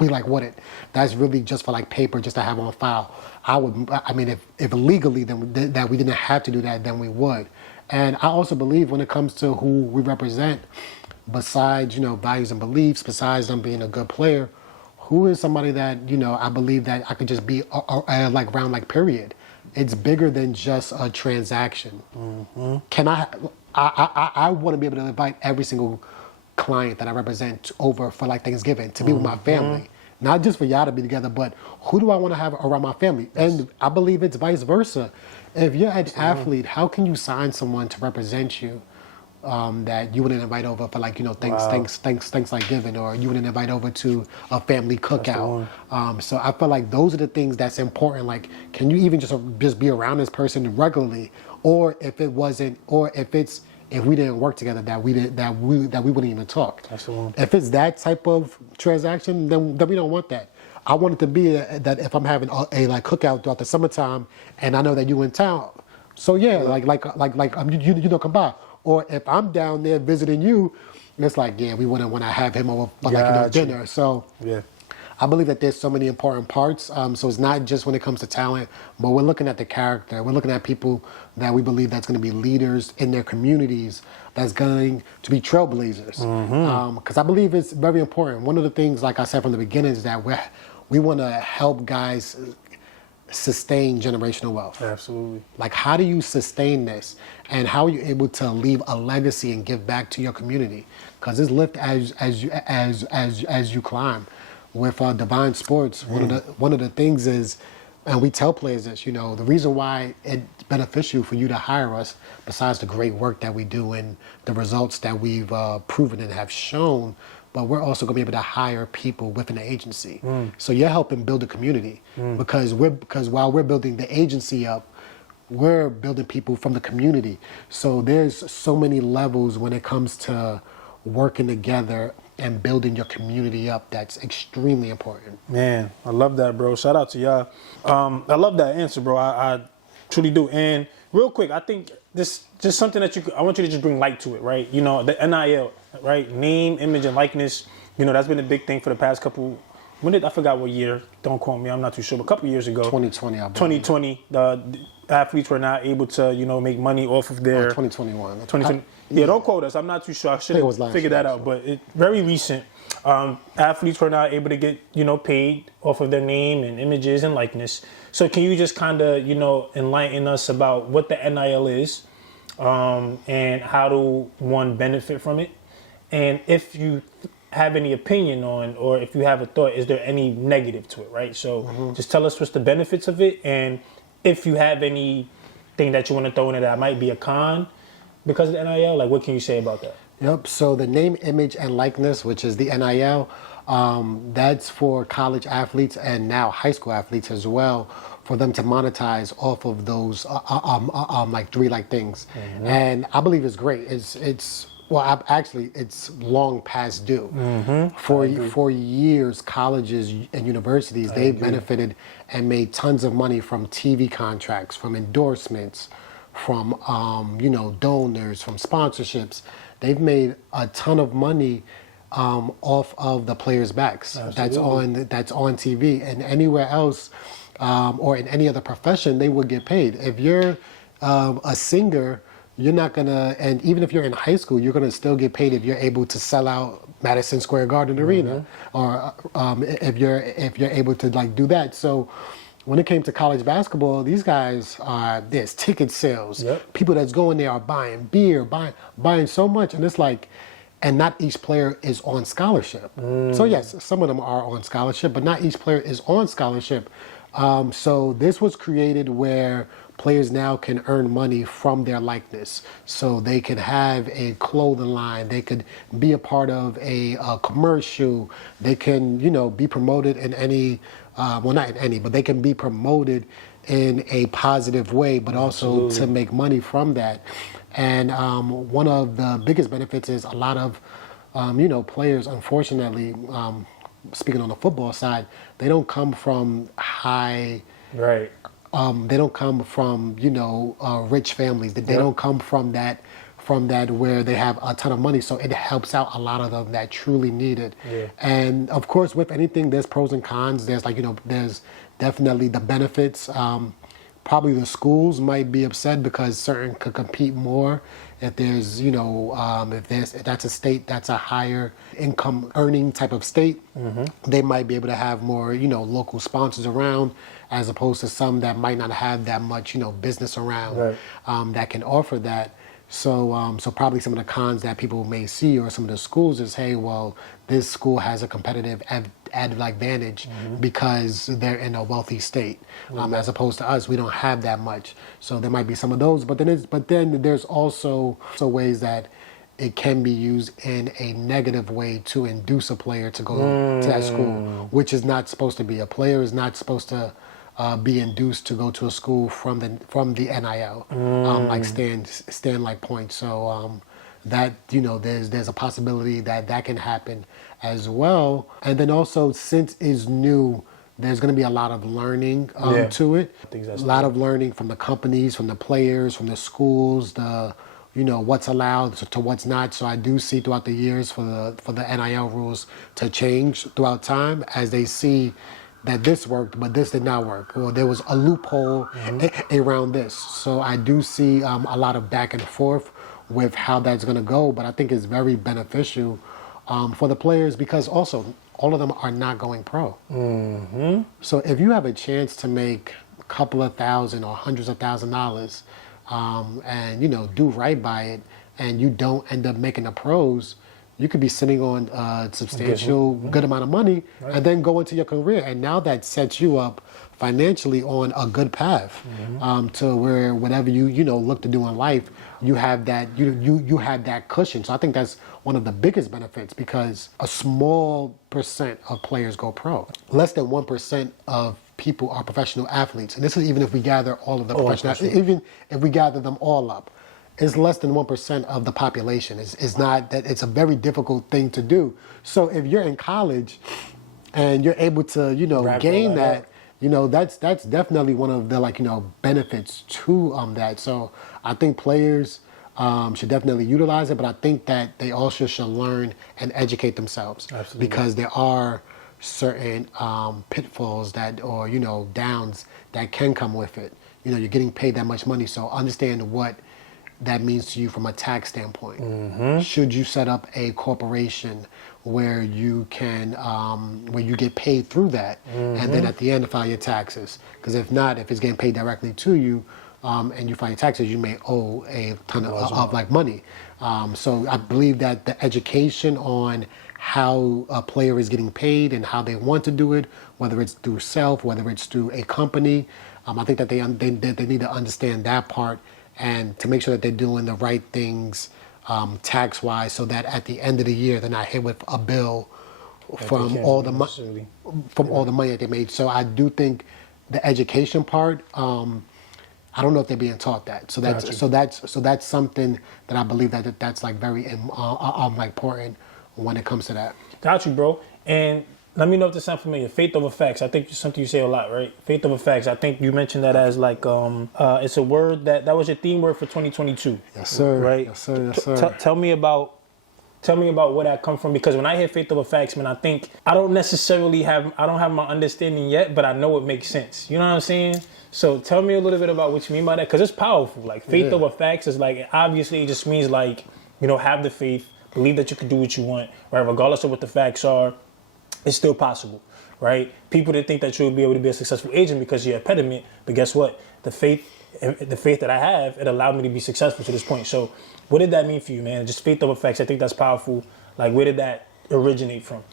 like wouldn't. That's really just for like paper, just to have on file. If legally that we didn't have to do that, then we would. And I also believe when it comes to who we represent, besides values and beliefs, besides them being a good player, who is somebody that I believe that I could just be like period. It's bigger than just a transaction. Can I want to be able to invite every single client that I represent over for like Thanksgiving to be with my family. Not just for y'all to be together, but who do I want to have around my family? And I believe it's vice versa. If you're an athlete, how can you sign someone to represent you that you wouldn't invite over for like Thanksgiving, or you wouldn't invite over to a family cookout? So I feel like those are the things that's important. Like, can you even just be around this person regularly, or if we didn't work together, that we wouldn't even talk. That's the one. If it's that type of transaction, then we don't want that. I want it to be that if I'm having a like cookout throughout the summertime, and I know that you in town, so yeah, come by. Or if I'm down there visiting you, it's like, yeah, we wouldn't want to have him over for dinner. So yeah, I believe that there's so many important parts. So it's not just when it comes to talent, but we're looking at the character. We're looking at people that we believe that's going to be leaders in their communities, that's going to be trailblazers. Because I believe it's very important. One of the things, like I said from the beginning, is that we want to help guys sustain generational wealth. Absolutely. Like, how do you sustain this, and how are you able to leave a legacy and give back to your community? Because it's lift as you climb. With Divine Sports, one of the things is, and we tell players this, the reason why it's beneficial for you to hire us, besides the great work that we do and the results that we've proven and have shown, but we're also going to be able to hire people within the agency. So you're helping build a community, because while we're building the agency up, we're building people from the community. So there's so many levels when it comes to working together and building your community up. That's extremely important. Man, I love that, bro. Shout out to y'all. I love that answer, bro. I truly do. And real quick, I think this just something that I want you to just bring light to it, right? The NIL, right? Name, image, and likeness. That's been a big thing for the past couple I forgot what year, don't quote me, I'm not too sure, but a couple years ago. 2020, I believe. 2020, the athletes were not able to, make money off of their... 2021. 2020. Yeah, don't quote us. I'm not too sure. I should have figured that out, but very recent. Athletes were not able to get, paid off of their name and images and likeness. So can you just kind of, enlighten us about what the NIL is and how do one benefit from it? And if you have any opinion on, or if you have a thought, is there any negative to it, right? So just tell us what's the benefits of it, and if you have anything that you want to throw in it that might be a con because of the NIL, like what can you say about that? Yep. So the name, image, and likeness, which is the NIL, that's for college athletes and now high school athletes as well, for them to monetize off of those like three things. And I believe it's great. It's long past due. For years, colleges and universities, they've benefited and made tons of money from TV contracts, from endorsements, from donors, from sponsorships. They've made a ton of money off of the players' backs. Absolutely. That's on TV, and anywhere else or in any other profession, they would get paid. If you're a singer, you're not gonna, and even if you're in high school, you're gonna still get paid if you're able to sell out Madison Square Garden Arena, or if you're able to do that. So when it came to college basketball, these guys there's ticket sales. People that's going there are buying beer, buying so much, and it's and not each player is on scholarship. So yes, some of them are on scholarship, but not each player is on scholarship. So this was created where players now can earn money from their likeness. So they could have a clothing line, they could be a part of a commercial, they can, be promoted in any, well not in any, but they can be promoted in a positive way, but also to make money from that. And one of the biggest benefits is a lot of, players, unfortunately, speaking on the football side, they don't come from high... Right. They don't come from, rich families. They don't come from that where they have a ton of money. So it helps out a lot of them that truly need it. And of course, with anything, there's pros and cons. There's there's definitely the benefits. Probably the schools might be upset because certain could compete more. If there's, if that's a state that's a higher income earning type of state, they might be able to have more, local sponsors around, as opposed to some that might not have that much, business around that can offer that. So, so probably some of the cons that people may see, or some of the schools, is, hey, well, this school has a competitive added advantage because they're in a wealthy state, as opposed to us, we don't have that much. So there might be some of those, but then there's also ways that it can be used in a negative way to induce a player to go to that school, which is not supposed to be. A player is not supposed to be induced to go to a school from the NIL, like Stan points. So that there's a possibility that can happen as well. And then also, since it's new, there's going to be a lot of learning to it. A lot of learning from the companies, from the players, from the schools, what's allowed to what's not. So I do see throughout the years for the NIL rules to change throughout time as they see that this worked, but this did not work, or there was a loophole around this. So I do see a lot of back and forth with how that's going to go, but I think it's very beneficial for the players, because also all of them are not going pro. So if you have a chance to make a couple of $1,000 or hundreds of $1,000s, and do right by it, and you don't end up making the pros, you could be sitting on a substantial good amount of money and then go into your career. And now that sets you up financially on a good path to where whatever you look to do in life, you have that you have that cushion. So I think that's one of the biggest benefits, because a small percent of players go pro. Less than 1% of people are professional athletes. And this is even if we gather all of the professional athletes, even if we gather them all up. It's less than 1% of the population. It's not that. It's a very difficult thing to do. So if you're in college and you're able to, gain that, that's definitely one of the benefits to that. So I think players should definitely utilize it, but I think that they also should learn and educate themselves. Absolutely. Because there are certain pitfalls or downs that can come with it. You're getting paid that much money, so understand what that means to you from a tax standpoint. Should you set up a corporation where you can where you get paid through that, and then at the end file your taxes? Because if not, if it's getting paid directly to you, and you file your taxes, you may owe a ton of like money. So I believe that the education on how a player is getting paid and how they want to do it, whether it's through self, whether it's through a company, I think that they need to understand that part, and to make sure that they're doing the right things tax-wise, so that at the end of the year they're not hit with a bill from all the money that they made. So I do think the education part, I don't know if they're being taught that. So that's something that I believe that's like very important when it comes to that. Got you, bro. And let me know if this sounds familiar. Faith over facts. I think it's something you say a lot, right? Faith over facts. I think you mentioned that as like it's a word that was your theme word for 2022. Yes, sir. Right. Yes, sir. Yes, sir. Tell me about where that come from, because when I hear faith over facts, man, I think I don't have my understanding yet, but I know it makes sense. You know what I'm saying? So tell me a little bit about what you mean by that, because it's powerful. Like faith over facts is like, obviously it just means like, have the faith, believe that you can do what you want, right? Regardless of what the facts are, it's still possible, right? People that think that you'll be able to be a successful agent because you're a pediment, but guess what? The faith that I have, it allowed me to be successful to this point. So what did that mean for you, man? Just faith over facts. I think that's powerful. Like, where did that originate from?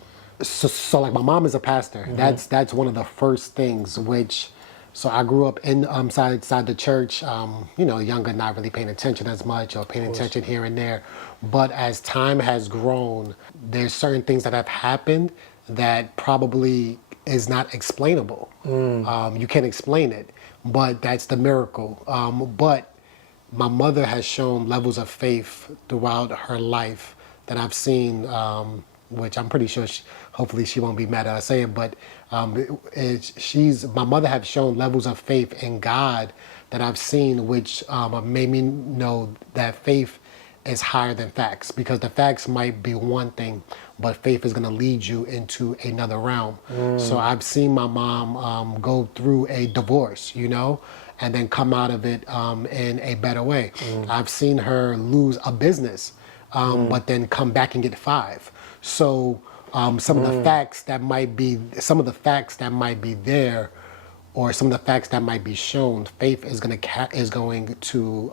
So like my mom is a pastor. That's one of the first things so I grew up inside the church, younger, not really paying attention as much, or paying attention here and there. But as time has grown, there's certain things that have happened that probably is not explainable. You can't explain it, but that's the miracle. But my mother has shown levels of faith throughout her life that I've seen, which I'm pretty sure hopefully she won't be mad at us saying, but my mother has shown levels of faith in God that I've seen, which made me know that faith is higher than facts, because the facts might be one thing, but faith is going to lead you into another realm. So I've seen my mom go through a divorce, and then come out of it in a better way. I've seen her lose a business, but then come back and get 5. So some of the facts that might be there, or some of the facts that might be shown, faith is going to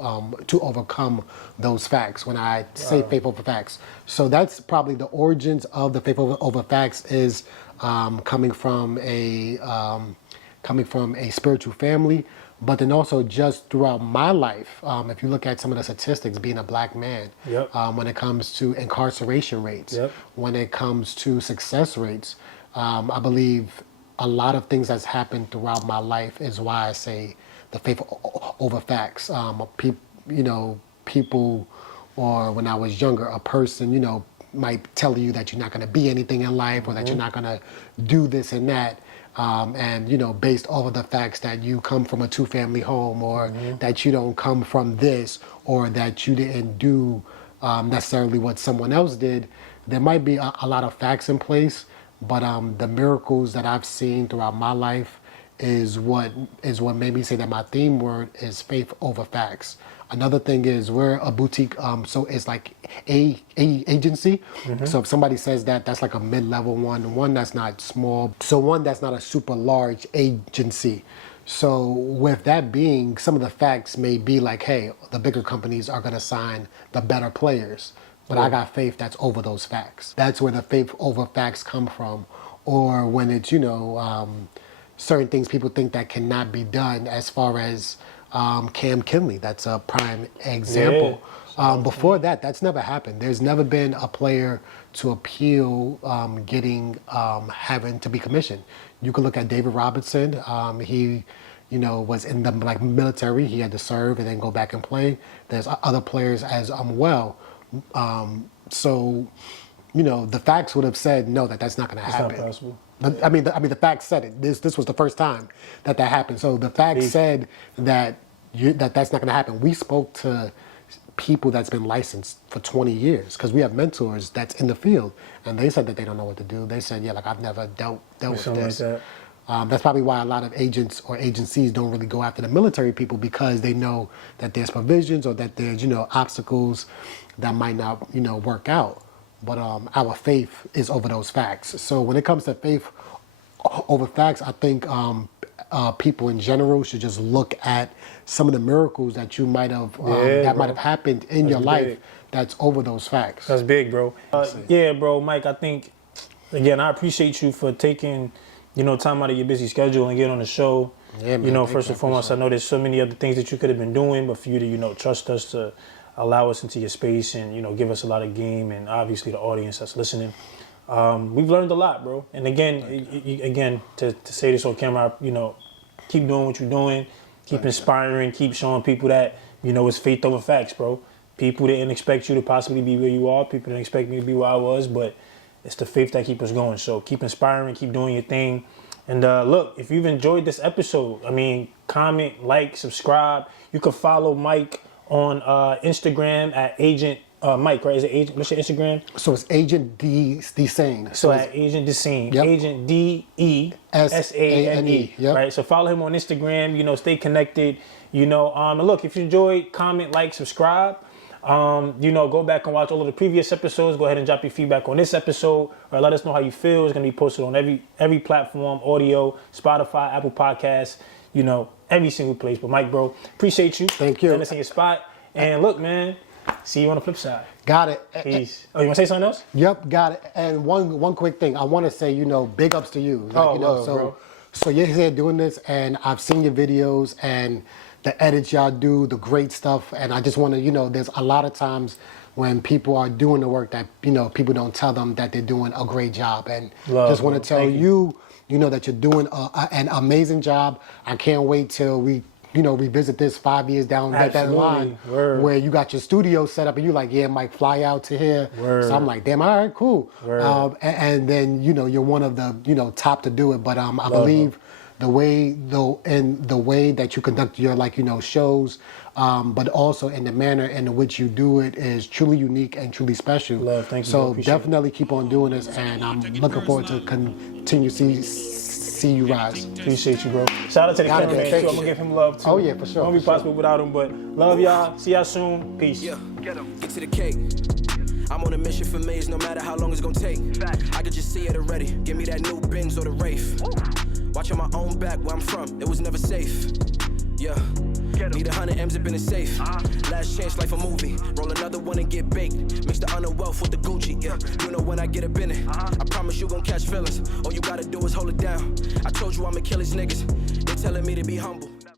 overcome those facts. When I say faith over facts, so that's probably the origins of the faith over facts is coming from a spiritual family. But then also just throughout my life, if you look at some of the statistics, being a black man, when it comes to incarceration rates, when it comes to success rates, I believe a lot of things that's happened throughout my life is why I say the faith over facts. People, or when I was younger, a person, might tell you that you're not going to be anything in life, or that you're not going to do this and that. And based off of the facts that you come from a 2-family home, or that you don't come from this, or that you didn't do necessarily what someone else did, there might be a lot of facts in place, but the miracles that I've seen throughout my life is what made me say that my theme word is faith over facts. Another thing is we're a boutique, so it's like a agency. So if somebody says that's like a mid-level one that's not small, so one that's not a super large agency. So with that being, some of the facts may be like, hey, the bigger companies are gonna sign the better players, but I got faith that's over those facts. That's where the faith over facts come from. Or when it's, certain things people think that cannot be done, as far as Cam Kinley, that's a prime example. Before that's never happened. There's never been a player to appeal having to be commissioned. You can look at David Robinson. He was in the military. He had to serve and then go back and play. There's other players as well. So the facts would have said no, that's not going to happen. It's not possible. I mean, the facts said it. This was the first time that happened. So the facts said that that's not going to happen. We spoke to people that's been licensed for 20 years, because we have mentors that's in the field, and they said that they don't know what to do. They said, yeah, like I've never dealt with Something this. like that. That's probably why a lot of agents or agencies don't really go after the military people, because they know that there's provisions or that there's, obstacles that might not, work out. But our faith is over those facts. So when it comes to faith over facts, I think people in general should just look at some of the miracles that you might have might have happened in your life that's over those facts. That's big, bro. Yeah, bro, Mike, I think, again, I appreciate you for taking, time out of your busy schedule and getting on the show. Yeah, man, First and foremost, I know there's so many other things that you could have been doing, but for you to, trust us to allow us into your space and, give us a lot of game, and obviously the audience that's listening. We've learned a lot, bro. And again, to say this on camera, keep doing what you're doing, keep inspiring, keep showing people that, it's faith over facts, bro. People didn't expect you to possibly be where you are. People didn't expect me to be where I was, but it's the faith that keeps us going. So keep inspiring, keep doing your thing. And look, if you've enjoyed this episode, comment, like, subscribe. You can follow Mike on Instagram at Agent Mike, right? Is it Agent? What's your Instagram? So it's Agent D Sane. So at Agent Sane. Yep. Agent DESANE. Yep. Right. So follow him on Instagram. Stay connected. And look, if you enjoyed, comment, like, subscribe. Go back and watch all of the previous episodes. Go ahead and drop your feedback on this episode, or let us know how you feel. It's gonna be posted on every platform: audio, Spotify, Apple Podcasts. Every single place. But Mike, bro, appreciate you. Thank you. Letting us in your spot. And look, man, see you on the flip side. Got it. Peace. Oh, you want to say something else? Yep, got it. And one quick thing, I want to say, big ups to you. So you're here doing this, and I've seen your videos and the edits y'all do, the great stuff, and I just want to, there's a lot of times when people are doing the work that, people don't tell them that they're doing a great job, and just want to tell you, that you're doing an amazing job. I can't wait till we, revisit this 5 years down that line. Word. Where you got your studio set up and you're like, yeah, Mike, fly out to here. Word. So I'm like, damn, all right, cool. And then, you're one of the, top to do it. But I believe the way that you conduct your shows, but also in the manner in which you do it is truly unique and truly special. Love, thank you. So definitely keep on doing this, and I'm looking forward to continue see you rise. Appreciate you, bro. Shout out to the cameraman too. I'm gonna give him love too. Oh yeah, for sure. Won't be possible without him, but love y'all. See y'all soon. Peace. Yeah, get to the cake. I'm on a mission for maze, no matter how long it's gonna take. I could just see it already. Give me that new Benz or the Wraith. Watching my own back where I'm from, it was never safe. Yeah. Need 100 M's up in the safe. Last chance, life a movie. Roll another one and get baked. Mix the honor wealth with the Gucci. Yeah, when I get up in it, I promise you gon' catch feelings. All you gotta do is hold it down. I told you I'ma kill these niggas. They're telling me to be humble.